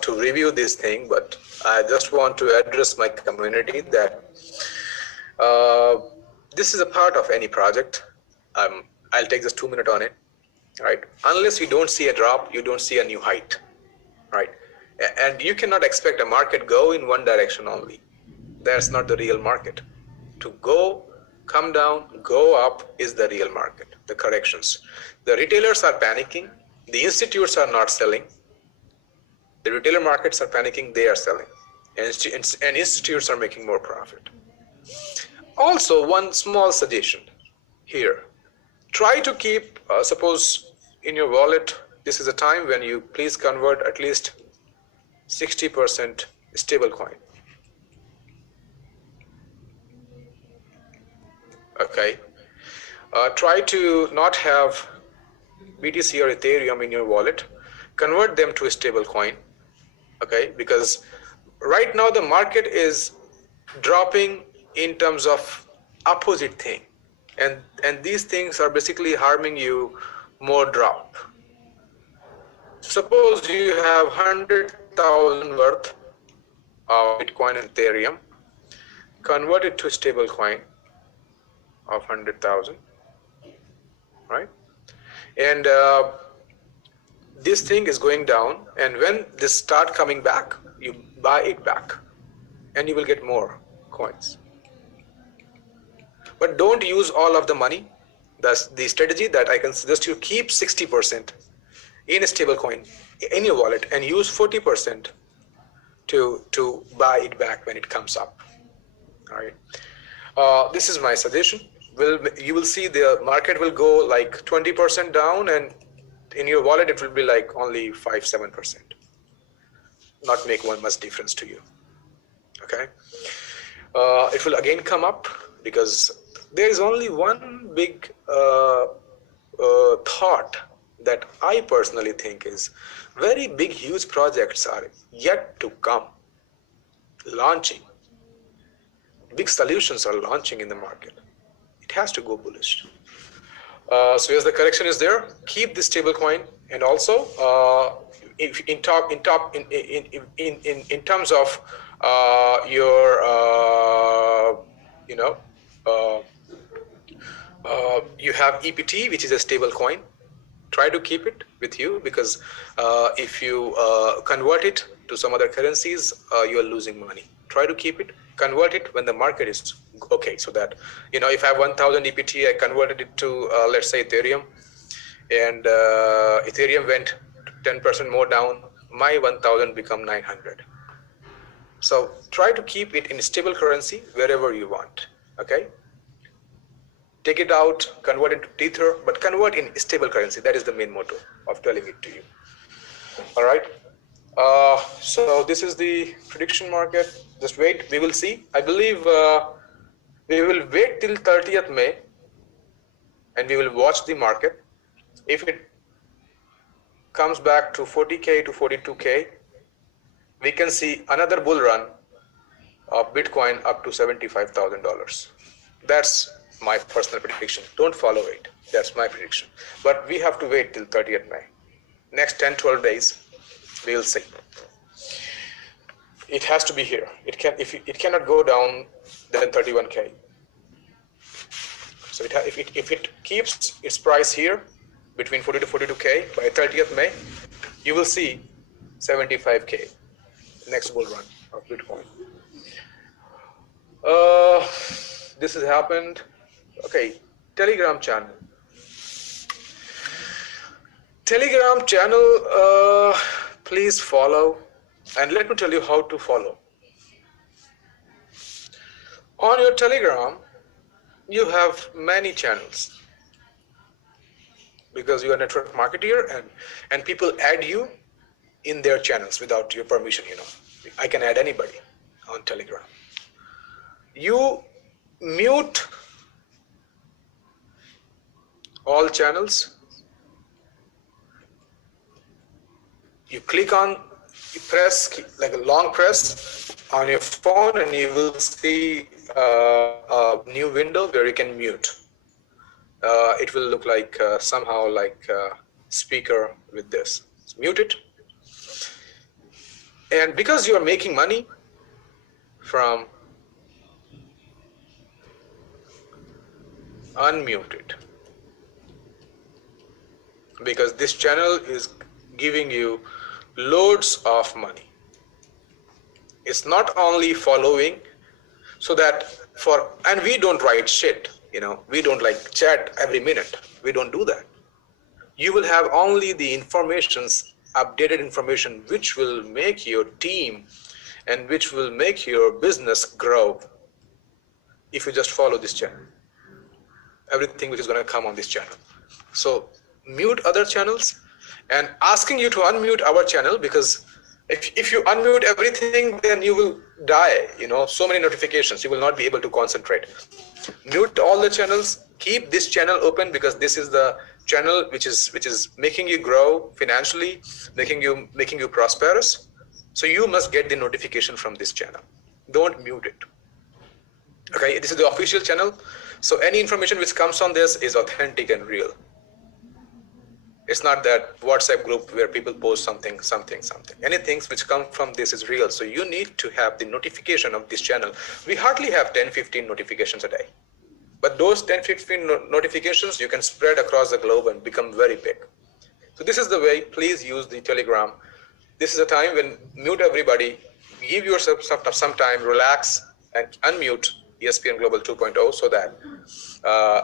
to review this thing, but I just want to address my community that this is a part of any project. I'll take just 2 minutes on it, right? Unless you don't see a drop, you don't see a new height, right? And you cannot expect a market go in one direction only. That's not the real market. To go, come down, go up is the real market, the corrections. The retailers are panicking. The institutes are not selling. The retailer markets are panicking, they are selling. And institutes are making more profit. Also, one small suggestion here. Try to keep, suppose in your wallet, this is a time when you please convert at least 60% stable coin. Okay. Try to not have BTC or Ethereum in your wallet. Convert them to a stable coin. Okay, because right now the market is dropping in terms of opposite thing, and these things are basically harming you more drop. Suppose you have 100,000 worth of Bitcoin and Ethereum, convert it to a stable coin of 100,000, right? And this thing is going down, and when this start coming back, you buy it back and you will get more coins. But don't use all of the money. That's the strategy that I can suggest you keep 60% in a stable coin in your wallet and use 40% to buy it back when it comes up. All right. This is my suggestion. You will see the market will go like 20% down and in your wallet, it will be like only 5-7%. Not make much difference to you. Okay. It will again come up because there is only one big thought that I personally think is very big, huge projects are yet to come, launching. Big solutions are launching in the market. It has to go bullish. So as the correction is there, keep this stable coin, and also if in terms of your you have EPT, which is a stable coin. Try to keep it with you, because if you convert it to some other currencies, you are losing money. Try to keep it, convert it when the market is okay, so that if I have 1000 EPT, I converted it to let's say Ethereum, and Ethereum went 10% more down, my 1000 become 900. So try to keep it in stable currency wherever you want. Okay, take it out, convert it to Tether, but convert in stable currency. That is the main motto of telling it to you. All right. So this is the prediction market. Just wait, we will see. I believe we will wait till 30th May and we will watch the market. If it comes back to 40K to 42K, we can see another bull run of Bitcoin up to $75,000. That's my personal prediction. Don't follow it. That's my prediction. But we have to wait till 30th May. Next 10-12 days, we will see. It has to be here. It cannot go down than 31K. So if it keeps its price here between 40 to 42K by 30th May, you will see 75K next bull run of Bitcoin. This has happened. Okay, Telegram channel. Telegram channel, please follow, and let me tell you how to follow. On your Telegram, you have many channels because you are a network marketer, and people add you in their channels without your permission. I can add anybody on Telegram. You mute all channels. You press like a long press on your phone, and you will see a new window where you can mute. It will look like somehow like a speaker with this. Mute it. And because you are making money from, unmute it, because this channel is giving you loads of money. It's not only following, so that and we don't write shit, we don't like chat every minute. We don't do that. You will have only the updated information, which will make your team and which will make your business grow if you just follow this channel. Everything which is going to come on this channel. So mute other channels, and asking you to unmute our channel, because if you unmute everything, then you will die. So many notifications, you will not be able to concentrate. Mute all the channels, keep this channel open, because this is the channel which is making you grow financially, making you prosperous. So you must get the notification from this channel. Don't mute it. Okay, this is the official channel. So any information which comes on this is authentic and real. It's not that WhatsApp group where people post something. Anything which comes from this is real. So you need to have the notification of this channel. We hardly have 10-15 notifications a day. But those 10-15 notifications you can spread across the globe and become very big. So this is the way. Please use the Telegram. This is a time when mute everybody, give yourself some time, relax, and unmute ESPN Global 2.0, so that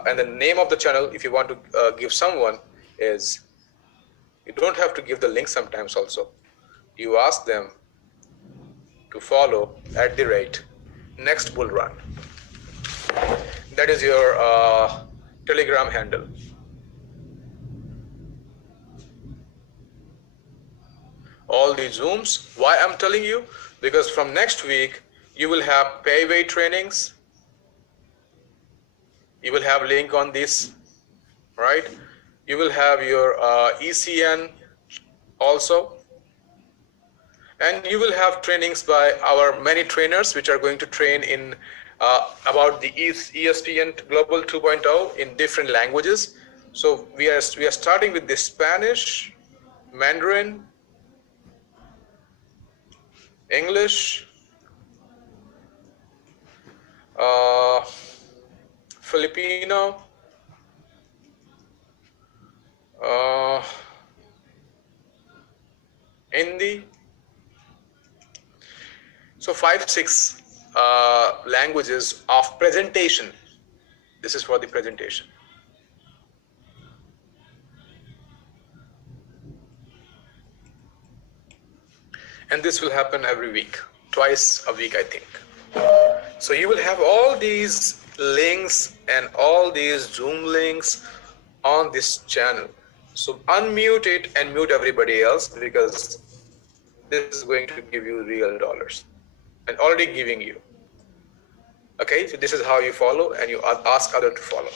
and the name of the channel, if you want to give someone, is, you don't have to give the link sometimes also. You ask them to follow @ next bull run. That is your Telegram handle. all the Zooms. Why I'm telling you? Because from next week, you will have Payway trainings. You will have link on this, right? You will have your ECN also. And you will have trainings by our many trainers, which are going to train in about the ESPN Global 2.0 in different languages. So we are starting with the Spanish, Mandarin, English, Filipino, Hindi. So 5-6 languages of presentation. This is for the presentation. And this will happen every week, twice a week, I think. So you will have all these links and all these Zoom links on this channel. So unmute it and mute everybody else, because this is going to give you real dollars and already giving you. Okay, so this is how you follow, and you ask others to follow.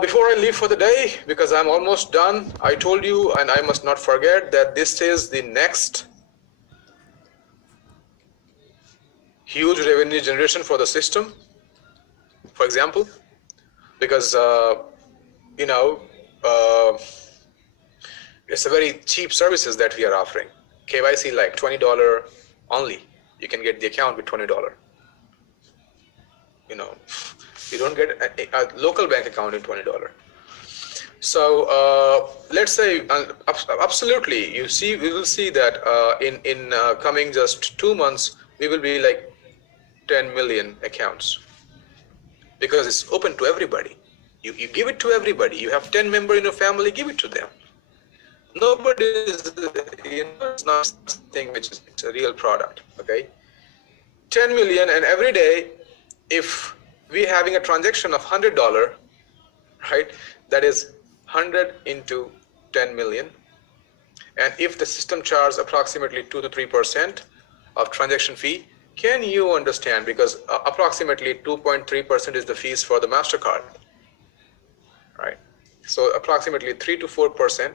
Before I leave for the day, because I'm almost done, I told you, and I must not forget, that this is the next huge revenue generation for the system. For example, because you know, it's a very cheap services that we are offering. KYC like $20 only. You can get the account with $20. You know, you don't get a local bank account in $20. So let's say absolutely, you see, we will see that in coming just 2 months, we will be like 10 million accounts, because it's open to everybody. You give it to everybody. You have 10 members in your family, give it to them. Nobody is, you know, it's not something which is, it's a real product. Okay, 10 million, and every day, if we having a transaction of $100, right, that is 100 into 10 million. And if the system charges approximately 2 to 3% of transaction fee, can you understand? Because approximately 2.3% is the fees for the MasterCard, right? So approximately 3 to 4%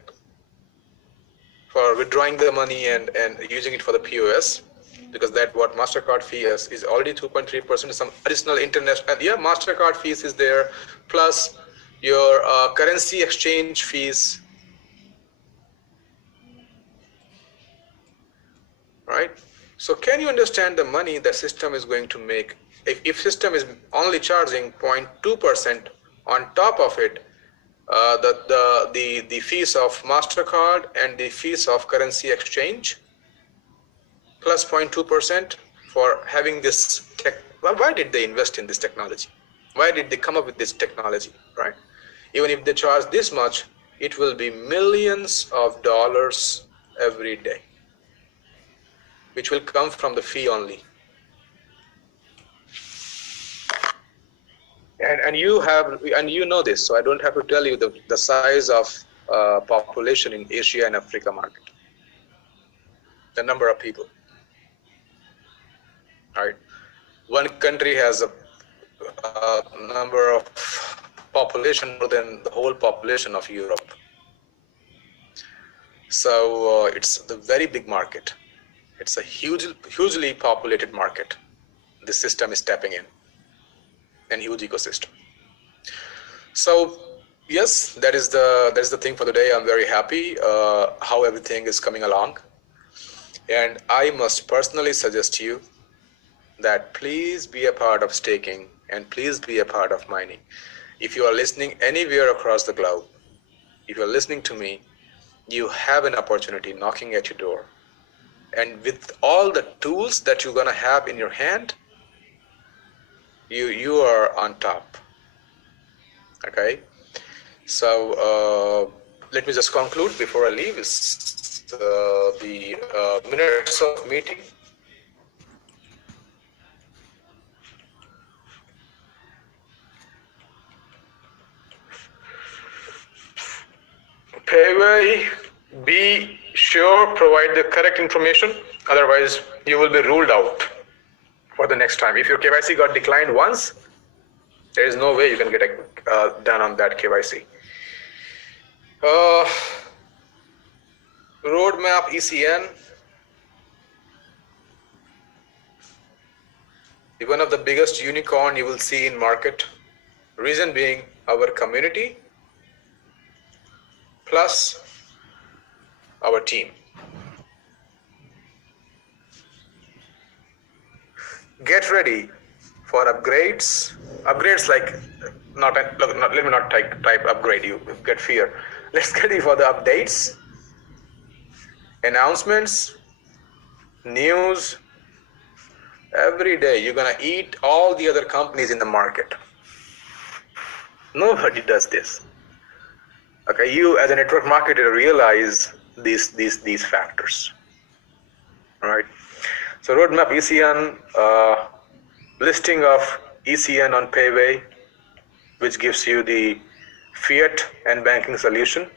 for withdrawing the money and using it for the POS, because that what MasterCard fee is already 2.3%. Some additional international, yeah, MasterCard fees is there, plus your currency exchange fees, right? So can you understand the money the system is going to make? If system is only charging 0.2% on top of it, the fees of MasterCard and the fees of currency exchange, plus 0.2% for having this tech. Well, why did they invest in this technology? Why did they come up with this technology, right? Even if they charge this much, it will be millions of dollars every day, which will come from the fee only. And you have, and you know this, so I don't have to tell you the size of population in Asia and Africa market, the number of people. Right, one country has a number of population more than the whole population of Europe. So it's the very big market. It's a hugely populated market. The system is tapping in, and huge ecosystem. So yes, that is the thing for the day. I'm very happy how everything is coming along, and I must personally suggest to you that please be a part of staking and please be a part of mining. If you are listening anywhere across the globe, if you're listening to me, you have an opportunity knocking at your door. And with all the tools that you're gonna have in your hand, you are on top. Okay, so let me just conclude before I leave. Is the minutes of meeting. Payway, be sure, provide the correct information, otherwise you will be ruled out for the next time. If your KYC got declined once, there is no way you can get done on that KYC. Roadmap ECN, one of the biggest unicorn you will see in market. Reason being our community plus our team. Get ready for upgrades. Upgrades like let me not type upgrade. You get fear. Let's get ready for the updates, announcements, news. Every day you're gonna eat all the other companies in the market. Nobody does this. Okay, you as a network marketer realize these factors. All right. So roadmap ECN, listing of ECN on Payway, which gives you the Fiat and banking solution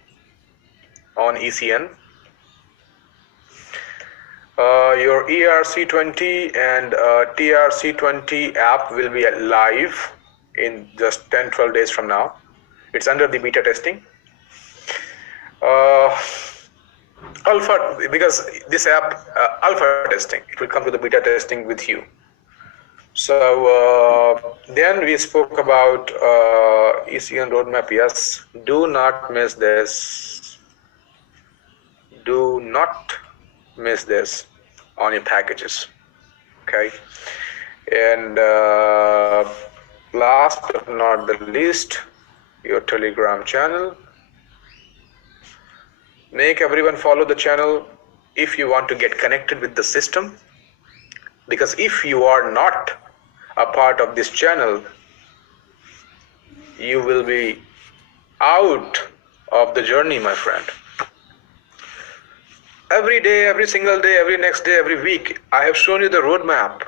on ECN. Your ERC20 and TRC20 app will be live in just 10-12 days from now. It's under the beta testing. Alpha, because this app alpha testing, it will come to the beta testing with you. So then we spoke about ECN roadmap. Yes, do not miss this. Do not miss this on your packages. Okay, and last but not the least, your Telegram channel. Make everyone follow the channel if you want to get connected with the system, because if you are not a part of this channel, you will be out of the journey, my friend. Every day, every single day, every next day, every week, I have shown you the roadmap.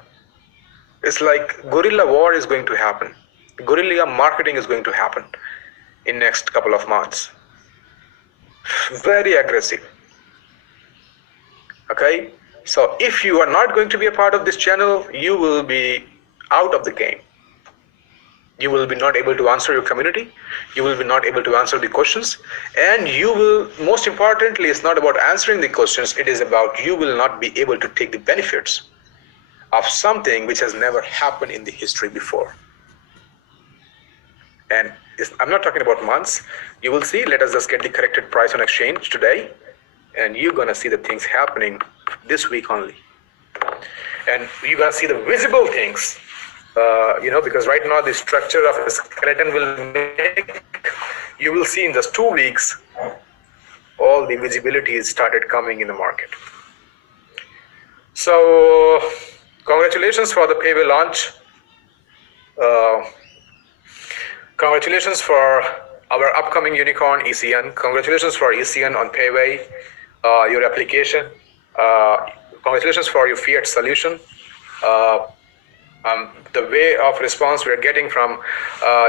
It's like guerrilla war is going to happen. Guerrilla marketing is going to happen in next couple of months. Very aggressive. Okay, so if you are not going to be a part of this channel, you will be out of the game. You will be not able to answer your community. You will be not able to answer the questions, and you will, most importantly, it's not about answering the questions, it is about you will not be able to take the benefits of something which has never happened in the history before. And I'm not talking about months. You will see, let us just get the corrected price on exchange today, and you're gonna see the things happening this week only. And you're gonna see the visible things, because right now the structure of a skeleton will make, you will see in just 2 weeks, all the visibility started coming in the market. So, congratulations for the Payway launch. Congratulations for our upcoming unicorn ECN. Congratulations for ECN on Payway, your application. Congratulations for your Fiat solution. The way of response we're getting from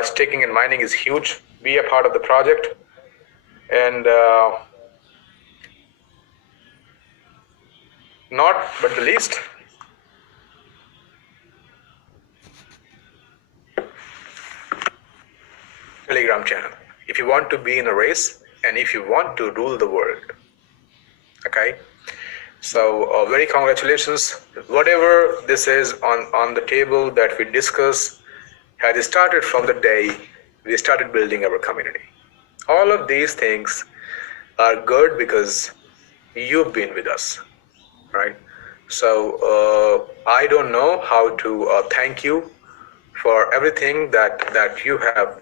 staking and mining is huge. Be a part of the project. And not but the least, Telegram channel. If you want to be in a race and if you want to rule the world. Okay, so very congratulations. Whatever this is on the table that we discuss had started from the day we started building our community. All of these things are good because you've been with us, right? So I don't know how to thank you for everything that you have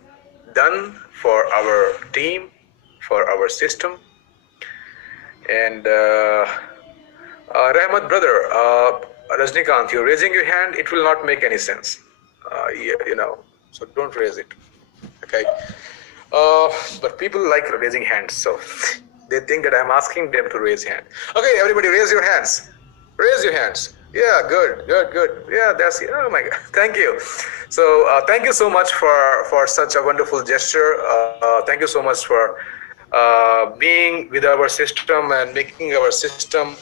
done for our team, for our system. And Rahmat brother, Rajnikant, you're raising your hand, it will not make any sense, so don't raise it, okay? But people like raising hands, so they think that I'm asking them to raise hand. Okay, everybody raise your hands. Raise your hands. Yeah, good. Yeah, that's it. Oh my God, thank you. So thank you so much for such a wonderful gesture. Thank you so much for being with our system and making our system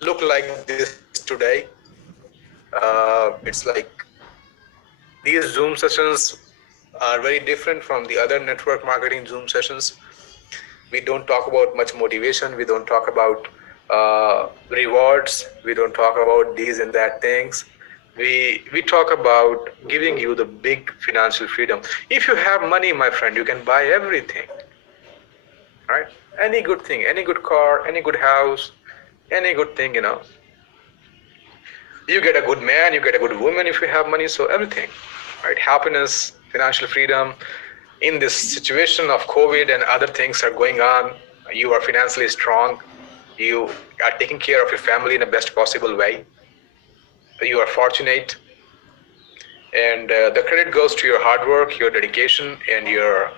look like this today. It's like these Zoom sessions are very different from the other network marketing Zoom sessions. We don't talk about much motivation. We don't talk about rewards. We don't talk about these and that things. We talk about giving you the big financial freedom. If you have money, my friend, you can buy everything, right? Any good thing, any good car, any good house, any good thing, you know. You get a good man, you get a good woman if you have money, so everything, right? Happiness, financial freedom. In this situation of COVID and other things are going on, you are financially strong. You are taking care of your family in the best possible way. You are fortunate, and the credit goes to your hard work, your dedication, and your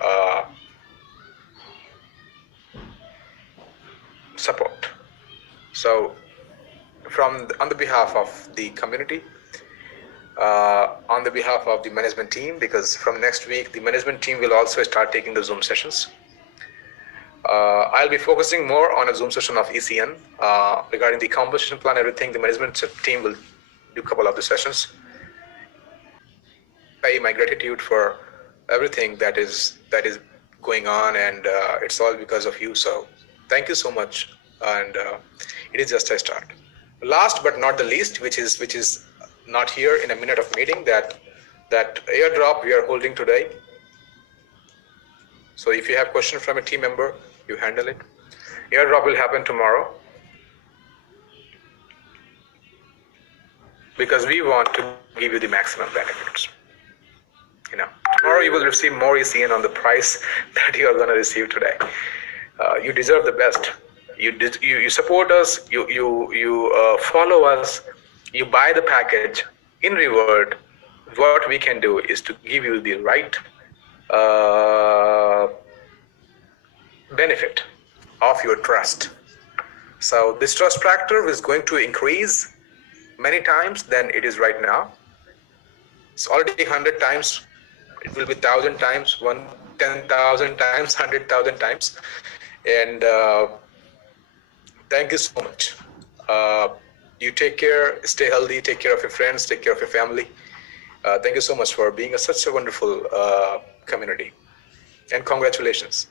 support. So on the behalf of the community, on the behalf of the management team, because from next week the management team will also start taking the Zoom sessions. I'll be focusing more on a Zoom session of ECN regarding the compensation plan, everything. The management team will do a couple of the sessions. Pay my gratitude for everything that is going on, and it's all because of you. So thank you so much, and it is just a start. Last but not the least, which is not here in a minute of meeting, that airdrop we are holding today. So if you have question from a team member, you handle it. Airdrop will happen tomorrow, because we want to give you the maximum benefits. You know, tomorrow you will receive more ECN on the price that you are going to receive today. You deserve the best. You support us. You follow us. You buy the package. In reward, what we can do is to give you the right benefit of your trust. So this trust factor is going to increase many times than it is right now. It's already 100 times. It will be 1,000 times, 10,000 times, 100,000 times. And thank you so much. You take care, stay healthy, take care of your friends, take care of your family. Thank you so much for being such a wonderful community. And congratulations.